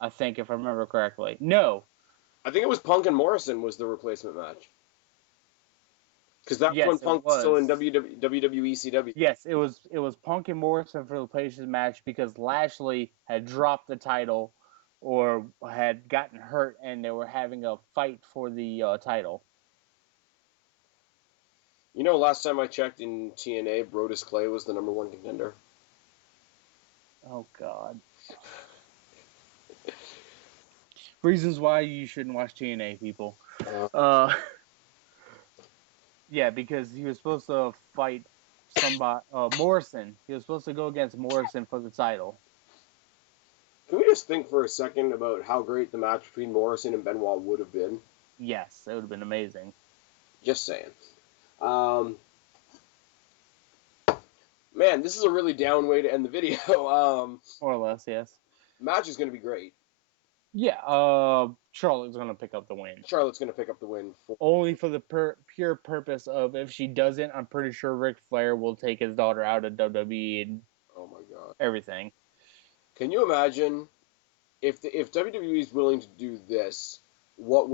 I think, if I remember correctly. No. I think it was Punk and Morrison was the replacement match. Because that's when Yes, it Punk was still was. in WWE CW. Yes, it was Punk and Morrison for the replacement match because Lashley had dropped the title or had gotten hurt, and they were having a fight for the title. You know, last time I checked in TNA, Brodus Clay was the #1 contender. Oh God. Reasons why you shouldn't watch TNA, people. Yeah, because he was supposed to fight somebody, Morrison. He was supposed to go against Morrison for the title. Can we just think for a second about how great the match between Morrison and Benoit would have been? Yes, it would have been amazing. Just saying. Man, this is a really down way to end the video. More or less, yes. Match is going to be great. Yeah, Charlotte's going to pick up the win. Charlotte's going to pick up the win. Only for the pure purpose of, if she doesn't, I'm pretty sure Ric Flair will take his daughter out of WWE and oh my God, everything. Can you imagine if WWE is willing to do this? What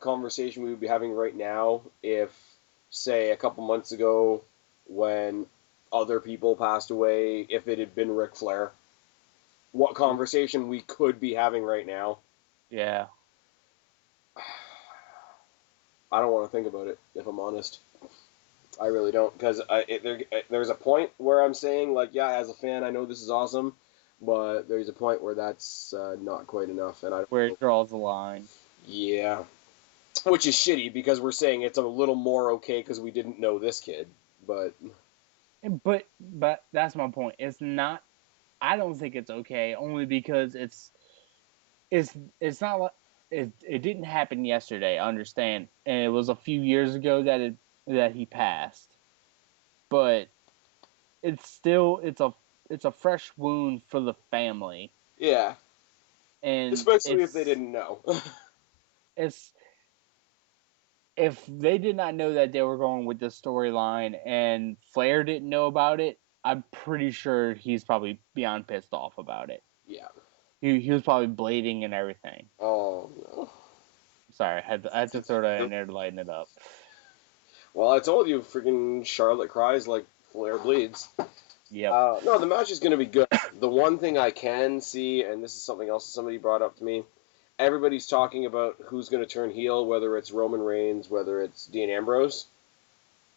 conversation we would be having right now if, say, a couple months ago, when other people passed away, if it had been Ric Flair? What conversation we could be having right now? Yeah. I don't want to think about it, if I'm honest. I really don't, because there's a point where I'm saying, like, yeah, as a fan, I know this is awesome, but there's a point where that's not quite enough, and I don't Where know. it draws the line. Yeah. Which is shitty, because we're saying it's a little more okay because we didn't know this kid, but... But that's my point. It's not... I don't think it's okay, only because it's not like... It didn't happen yesterday, I understand. And it was a few years ago that he passed. But it's still... It's a fresh wound for the family. Yeah. And especially if they didn't know. It's... If they did not know that they were going with this storyline and Flair didn't know about it, I'm pretty sure he's probably beyond pissed off about it. Yeah. He was probably blading and everything. Oh, no. Sorry, I had to throw that in there to lighten it up. Well, I told you, freaking Charlotte cries like Flair bleeds. Yeah. No, the match is going to be good. The one thing I can see, and this is something else somebody brought up to me, everybody's talking about who's going to turn heel, whether it's Roman Reigns, whether it's Dean Ambrose.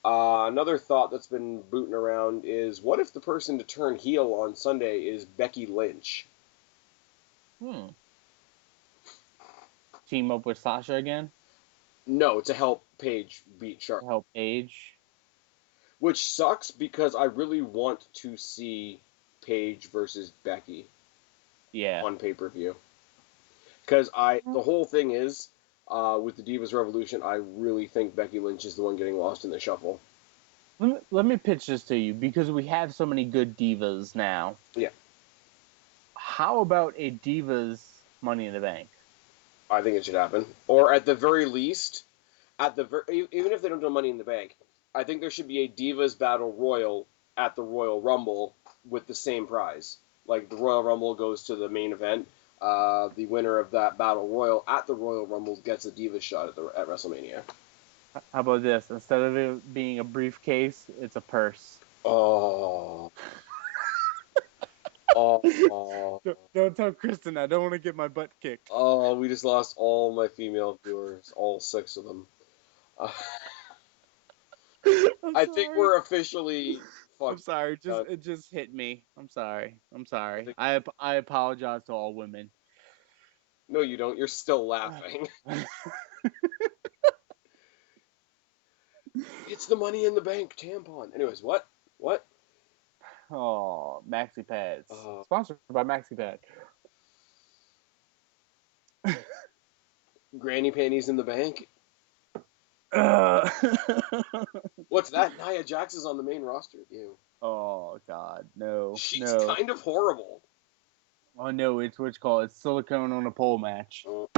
Another thought that's been booting around is, what if the person to turn heel on Sunday is Becky Lynch? Team up with Sasha again? No, to help Paige beat Charlotte. Help Paige? Which sucks because I really want to see Paige versus Becky. Yeah. On pay-per-view. Because the whole thing is, with the Divas Revolution, I really think Becky Lynch is the one getting lost in the shuffle. Let me pitch this to you, because we have so many good divas now. Yeah. How about a Divas Money in the Bank? I think it should happen. Or at the very least, even if they don't do Money in the Bank, I think there should be a Divas Battle Royal at the Royal Rumble with the same prize. Like, the Royal Rumble goes to the main event. The winner of that Battle Royal at the Royal Rumble gets a Divas shot at WrestleMania. How about this? Instead of it being a briefcase, it's a purse. Oh. Oh. Don't tell Kristen. I don't want to get my butt kicked. Oh, we just lost all my female viewers, all 6 of them. I think we're officially fucked. I'm sorry. It just hit me. I'm sorry. I apologize to all women. No, you don't. You're still laughing. It's the Money in the Bank tampon. Anyways, what? Oh, Maxi Pads. Sponsored by Maxi Pad. Granny panties in the bank. What's that? Nia Jax is on the main roster. Ew. Oh God, no. She's No. kind of horrible. Oh no, it's what you call it, silicone on a pole match. Oh.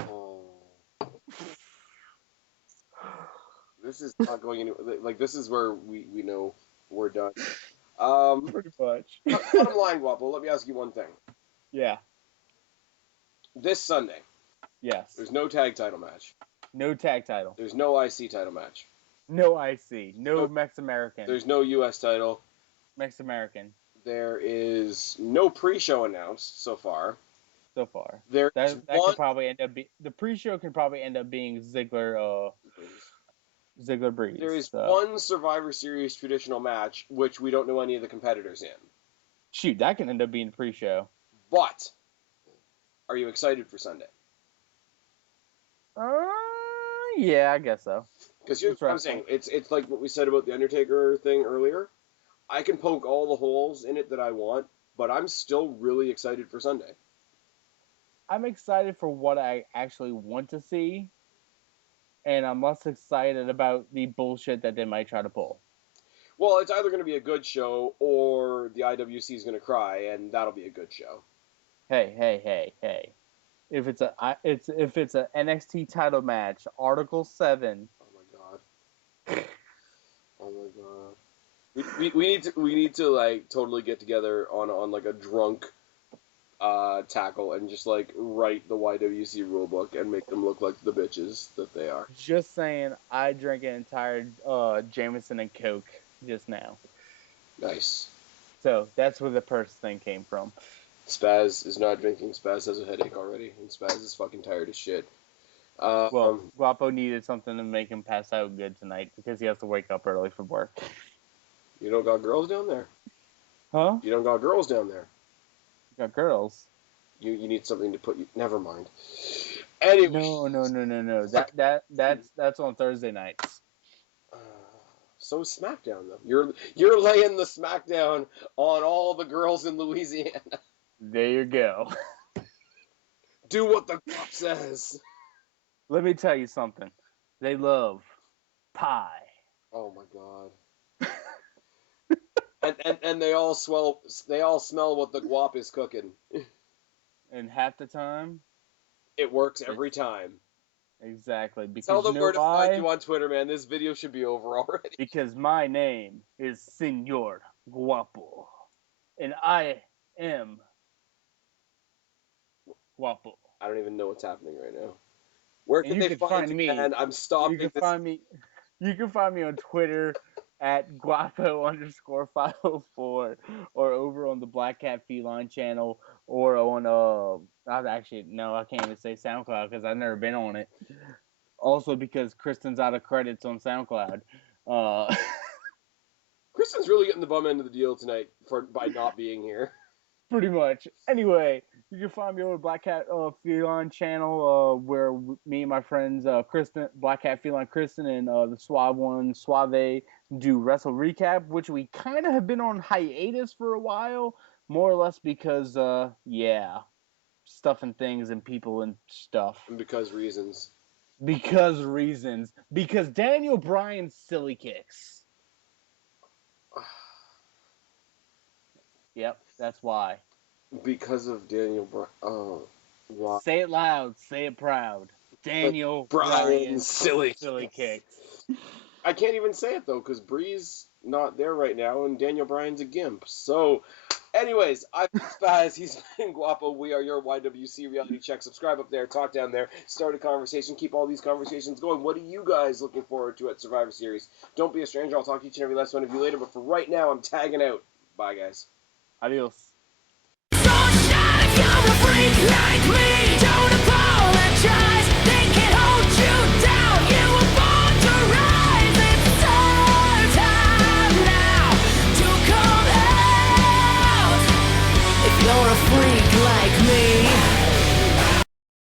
This is not going anywhere. Like, this is where we know we're done. Pretty much. Bottom line, Guapo, let me ask you one thing. Yeah. This Sunday, Yes. there's no tag title match. No tag title. There's no IC title match. No IC. No Mex American. There's no US title. Mex American. There is no pre-show announced so far. So far. That could probably end up the pre-show can probably end up being Ziggler Breeze. There is one Survivor Series traditional match which we don't know any of the competitors in. Shoot, that can end up being the pre-show. But are you excited for Sunday? Yeah, I guess so. Because here's what I'm saying. It's like what we said about the Undertaker thing earlier. I can poke all the holes in it that I want, but I'm still really excited for Sunday. I'm excited for what I actually want to see, and I'm less excited about the bullshit that they might try to pull. Well, it's either going to be a good show or the IWC is going to cry, and that'll be a good show. Hey. If it's a NXT title match, Article 7. Oh my god. Oh my god. We need to like totally get together on like a drunk tackle and just like write the YWC rulebook and make them look like the bitches that they are. Just saying, I drank an entire Jameson and Coke just now. Nice. So that's where the purse thing came from. Spaz is not drinking. Spaz has a headache already, and Spaz is fucking tired as shit. Well, Guapo needed something to make him pass out good tonight because he has to wake up early for work. You don't got girls down there? Huh? You don't got girls down there? Got girls. You need something to put you. Never mind. Anyway. No. That's on Thursday nights. So is SmackDown though. You're laying the SmackDown on all the girls in Louisiana. There you go. Do what the cop says. Let me tell you something. They love pie. Oh my god. and they all smell what the guap is cooking. And half the time, it works every time. Exactly. Because tell them you know where to why? find you on Twitter, man. This video should be over already. Because my name is Senor Guapo, and I am Guapo. I don't even know what's happening right now. Where can they find me? Man, I'm stopping. You can find me on Twitter at Guapo_504 or over on the Black Cat Feline channel or on I can't even say SoundCloud because I've never been on it. Also because Kristen's out of credits on SoundCloud. Kristen's really getting the bum end of the deal tonight by not being here. Pretty much. Anyway, you can find me over Black Cat Feline channel where me and my friends Kristen, Black Cat Feline Kristen, and the Suave do Wrestle Recap, which we kind of have been on hiatus for a while, more or less because, stuff and things and people and stuff. And because reasons. Because Daniel Bryan's silly kicks. Yep, that's why. Because of Daniel Bryan. Oh, wow. Say it loud, say it proud. Daniel Bryan's silly kicks. I can't even say it though, because Bree's not there right now, and Daniel Bryan's a gimp. So, anyways, I'm Spaz. He's been Guapo. We are your YWC Reality Check. Subscribe up there, talk down there, start a conversation, keep all these conversations going. What are you guys looking forward to at Survivor Series? Don't be a stranger. I'll talk to each and every last one of you later. But for right now, I'm tagging out. Bye, guys. Adios. So shine if you're a freak like me.